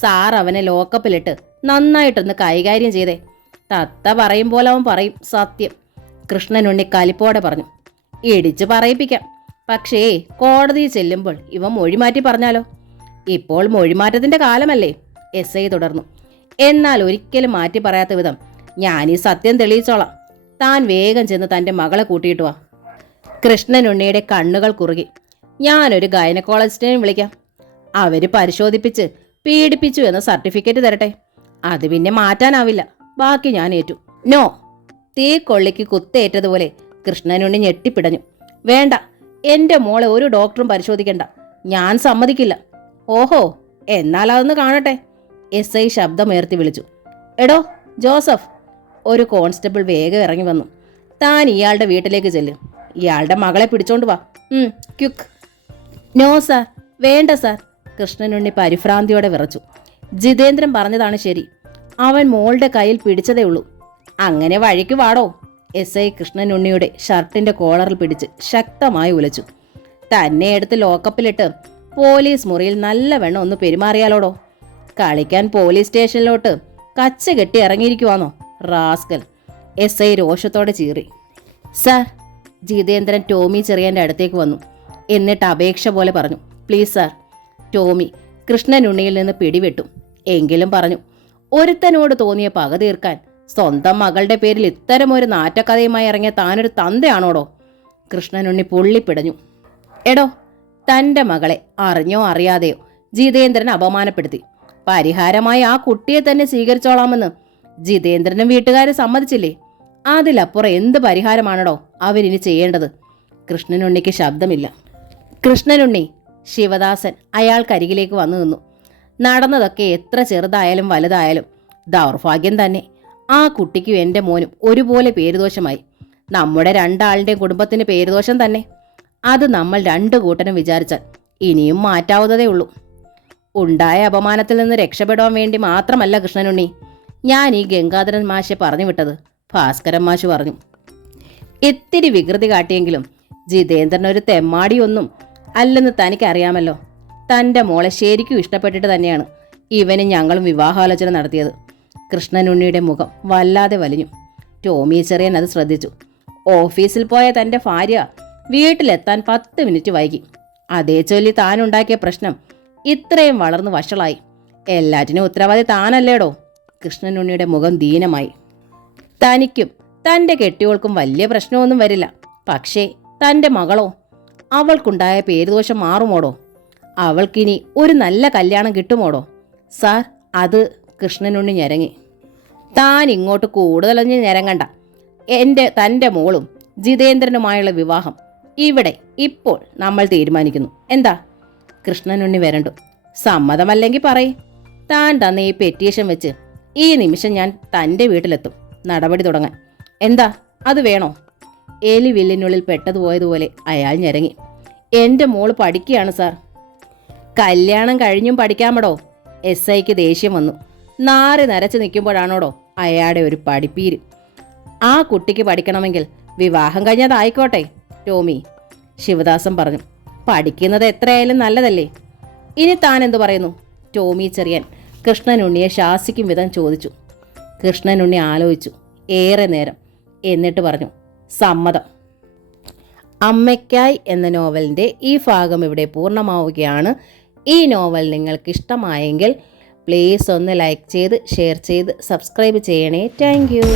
സാർ അവനെ ലോക്കപ്പിലിട്ട് നന്നായിട്ടൊന്ന് കൈകാര്യം ചെയ്തേ. തത്ത പറയും പോലെ അവൻ പറയും സത്യം, കൃഷ്ണനുണ്ണി കലിപ്പോടെ പറഞ്ഞു. ഇടിച്ചു പറയിപ്പിക്കാം, പക്ഷേ കോടതിയിൽ ചെല്ലുമ്പോൾ ഇവ മൊഴിമാറ്റി പറഞ്ഞാലോ? ഇപ്പോൾ മൊഴിമാറ്റത്തിൻ്റെ കാലമല്ലേ? SI തുടർന്നു. എന്നാൽ ഒരിക്കലും മാറ്റി പറയാത്ത വിധം ഞാൻ ഈ സത്യം തെളിയിച്ചോളാം. താൻ വേഗം ചെന്ന് തൻ്റെ മകളെ കൂട്ടിയിട്ട് വാ. കൃഷ്ണനുണ്ണിയുടെ കണ്ണുകൾ കുറുകി. ഞാനൊരു ഗൈനക്കോളജിസ്റ്റിനെ വിളിക്കാം. അവർ പരിശോധിപ്പിച്ച് പീഡിപ്പിച്ചു എന്ന സർട്ടിഫിക്കറ്റ് തരട്ടെ. അത് പിന്നെ മാറ്റാനാവില്ല. ബാക്കി ഞാൻ ഏറ്റു. നോ. തീ കൊള്ളിക്ക് കുത്തേറ്റതുപോലെ കൃഷ്ണനുണ്ണി ഞെട്ടിപ്പിടഞ്ഞു. വേണ്ട, എൻ്റെ മോളെ ഒരു ഡോക്ടറും പരിശോധിക്കണ്ട, ഞാൻ സമ്മതിക്കില്ല. ഓഹോ, എന്നാൽ അതൊന്ന് കാണട്ടെ, SI ശബ്ദമുയർത്തി വിളിച്ചു. എടോ ജോസഫ്. ഒരു കോൺസ്റ്റബിൾ വേഗം ഇറങ്ങി വന്നു. താൻ ഇയാളുടെ വീട്ടിലേക്ക് ചെല്ലും, ഇയാളുടെ മകളെ പിടിച്ചോണ്ട് വാ. ക്യുക്ക്. നോ സാർ, വേണ്ട സാർ, കൃഷ്ണനുണ്ണി പരിഭ്രാന്തിയോടെ വിറച്ചു. ജിതേന്ദ്രൻ പറഞ്ഞതാണ് ശരി, അവൻ മോളുടെ കയ്യിൽ പിടിച്ചതേ ഉള്ളൂ. അങ്ങനെ വഴിക്ക് വാടോ. SI കൃഷ്ണനുണ്ണിയുടെ ഷർട്ടിൻ്റെ കോളറിൽ പിടിച്ച് ശക്തമായി ഉലച്ചു. തന്നെ എടുത്ത് ലോക്കപ്പിലിട്ട് പോലീസ് മുറിയിൽ നല്ലവണ്ണം ഒന്ന് പെരുമാറിയാലോടോ. കളിക്കാൻ പോലീസ് സ്റ്റേഷനിലോട്ട് കച്ച കെട്ടി ഇറങ്ങിയിരിക്കുവാന്നോ റാസ്കൽ? SI രോഷത്തോടെ ചീറി. സാർ, ജിതേന്ദ്രൻ ടോമി ചെറിയാൻ്റെ അടുത്തേക്ക് വന്നു. എന്നിട്ട് അപേക്ഷ പോലെ പറഞ്ഞു, പ്ലീസ് സാർ. ടോമി കൃഷ്ണനുണ്ണിയിൽ നിന്ന് പിടിവിട്ടു. എങ്കിലും പറഞ്ഞു, ഒരുത്തനോട് തോന്നിയ പക തീർക്കാൻ സ്വന്തം മകളുടെ പേരിൽ ഇത്തരമൊരു നാറ്റക്കഥയുമായി ഇറങ്ങിയ താനൊരു തന്തയാണോടോ? കൃഷ്ണനുണ്ണി പൊള്ളിപ്പിടഞ്ഞു. എടോ, തൻ്റെ മകളെ അറിഞ്ഞോ അറിയാതെയോ ജിതേന്ദ്രൻ അപമാനപ്പെടുത്തി. പരിഹാരമായി ആ കുട്ടിയെ തന്നെ സ്വീകരിച്ചോളാമെന്ന് ജിതേന്ദ്രനും വീട്ടുകാരെ സമ്മതിച്ചില്ലേ? അതിലപ്പുറം എന്ത് പരിഹാരമാണോ അവരിനി ചെയ്യേണ്ടത്? കൃഷ്ണനുണ്ണിക്ക് ശബ്ദമില്ല. കൃഷ്ണനുണ്ണി, ശിവദാസൻ അയാൾക്കരികിലേക്ക് വന്നു നിന്നു. നടന്നതൊക്കെ എത്ര ചെറുതായാലും വലുതായാലും ദൗർഭാഗ്യം തന്നെ. ആ കുട്ടിക്കും എൻ്റെ മോനും ഒരുപോലെ പേരുദോഷമായി. നമ്മുടെ രണ്ടാളുടെയും കുടുംബത്തിന് പേരുദോഷം തന്നെ. അത് നമ്മൾ രണ്ടു കൂട്ടനും വിചാരിച്ചാൽ ഇനിയും മാറ്റാവുന്നതേ ഉള്ളൂ. ഉണ്ടായ അപമാനത്തിൽ നിന്ന് രക്ഷപ്പെടാൻ വേണ്ടി മാത്രമല്ല കൃഷ്ണനുണ്ണി ഞാൻ ഈ ഗംഗാധരൻ മാഷെ പറഞ്ഞു വിട്ടത്, ഭാസ്കരൻ മാഷ് പറഞ്ഞു. ഇത്തിരി വികൃതി കാട്ടിയെങ്കിലും ജിതേന്ദ്രൻ ഒരു തെമ്മാടിയൊന്നും അല്ലെന്ന് തനിക്കറിയാമല്ലോ. തൻ്റെ മോളെ ശരിക്കും ഇഷ്ടപ്പെട്ടിട്ട് തന്നെയാണ് ഇവനും ഞങ്ങളും വിവാഹാലോചന നടത്തിയത്. കൃഷ്ണനുണ്ണിയുടെ മുഖം വല്ലാതെ വലിഞ്ഞു. ടോമി ചെറിയൻ അത് ശ്രദ്ധിച്ചു. ഓഫീസിൽ പോയ തൻ്റെ ഭാര്യ വീട്ടിലെത്താൻ 10 മിനിറ്റ് വൈകി. അതേ ചൊല്ലി താനുണ്ടാക്കിയ പ്രശ്നം ഇത്രയും വളർന്ന് വഷളായി. എല്ലാറ്റിനും ഉത്തരവാദി താനല്ലേടോ? കൃഷ്ണനുണ്ണിയുടെ മുഖം ദീനമായി. തനിക്കും തൻ്റെ കെട്ടിയോൾക്കും വലിയ പ്രശ്നമൊന്നും വരില്ല. പക്ഷേ തൻ്റെ മകളോ? അവൾക്കുണ്ടായ പേരുദോഷം മാറുമോടോ? അവൾക്കിനി ഒരു നല്ല കല്യാണം കിട്ടുമോടോ? സാർ, അത് കൃഷ്ണനുണ്ണി ഞരങ്ങി. താൻ ഇങ്ങോട്ട് കൂടുതലൊന്നും ഞരങ്ങണ്ട. തൻ്റെ മോളും ജിതേന്ദ്രനുമായുള്ള വിവാഹം ഇവിടെ ഇപ്പോൾ നമ്മൾ തീരുമാനിക്കുന്നു. എന്താ? കൃഷ്ണനുണ്ണി വരണ്ടു. സമ്മതമല്ലെങ്കിൽ പറയ്. താൻ തന്ന ഈ പെറ്റീഷൻ വെച്ച് ഈ നിമിഷം ഞാൻ തൻ്റെ വീട്ടിലെത്തും നടപടി തുടങ്ങാൻ. എന്താ, അത് വേണോ? എലി വില്ലിനുള്ളിൽ പെട്ടതുപോയതുപോലെ അയാൾ ഞരങ്ങി. എൻ്റെ മോള് പഠിക്കുകയാണ് സാർ. കല്യാണം കഴിഞ്ഞും പഠിക്കാമടോ? SIക്ക് ദേഷ്യം വന്നു. നാറി നരച്ച് നിൽക്കുമ്പോഴാണോടോ അയാളുടെ ഒരു പഠിപ്പീര്. ആ കുട്ടിക്ക് പഠിക്കണമെങ്കിൽ വിവാഹം കഴിഞ്ഞതായിക്കോട്ടെ ടോമി, ശിവദാസൻ പറഞ്ഞു. പഠിക്കുന്നത് എത്രയായാലും നല്ലതല്ലേ? ഇനി താൻ എന്തു പറയുന്നു? ടോമി ചെറിയാൻ കൃഷ്ണനുണ്ണിയെ ശാസിക്കും വിധം ചോദിച്ചു. കൃഷ്ണനുണ്ണി ആലോചിച്ചു ഏറെ നേരം. എന്നിട്ട് പറഞ്ഞു, സമ്മതം. അമ്മയ്ക്കായി എന്ന നോവലിൻ്റെ ഈ ഭാഗം ഇവിടെ പൂർണ്ണമാവുകയാണ്. ഈ നോവൽ നിങ്ങൾക്ക് ഇഷ്ടമായെങ്കിൽ പ്ലീസ് ഒന്ന് ലൈക്ക് ചെയ്ത് ഷെയർ ചെയ്ത് സബ്സ്ക്രൈബ് ചെയ്യണേ. Thank you.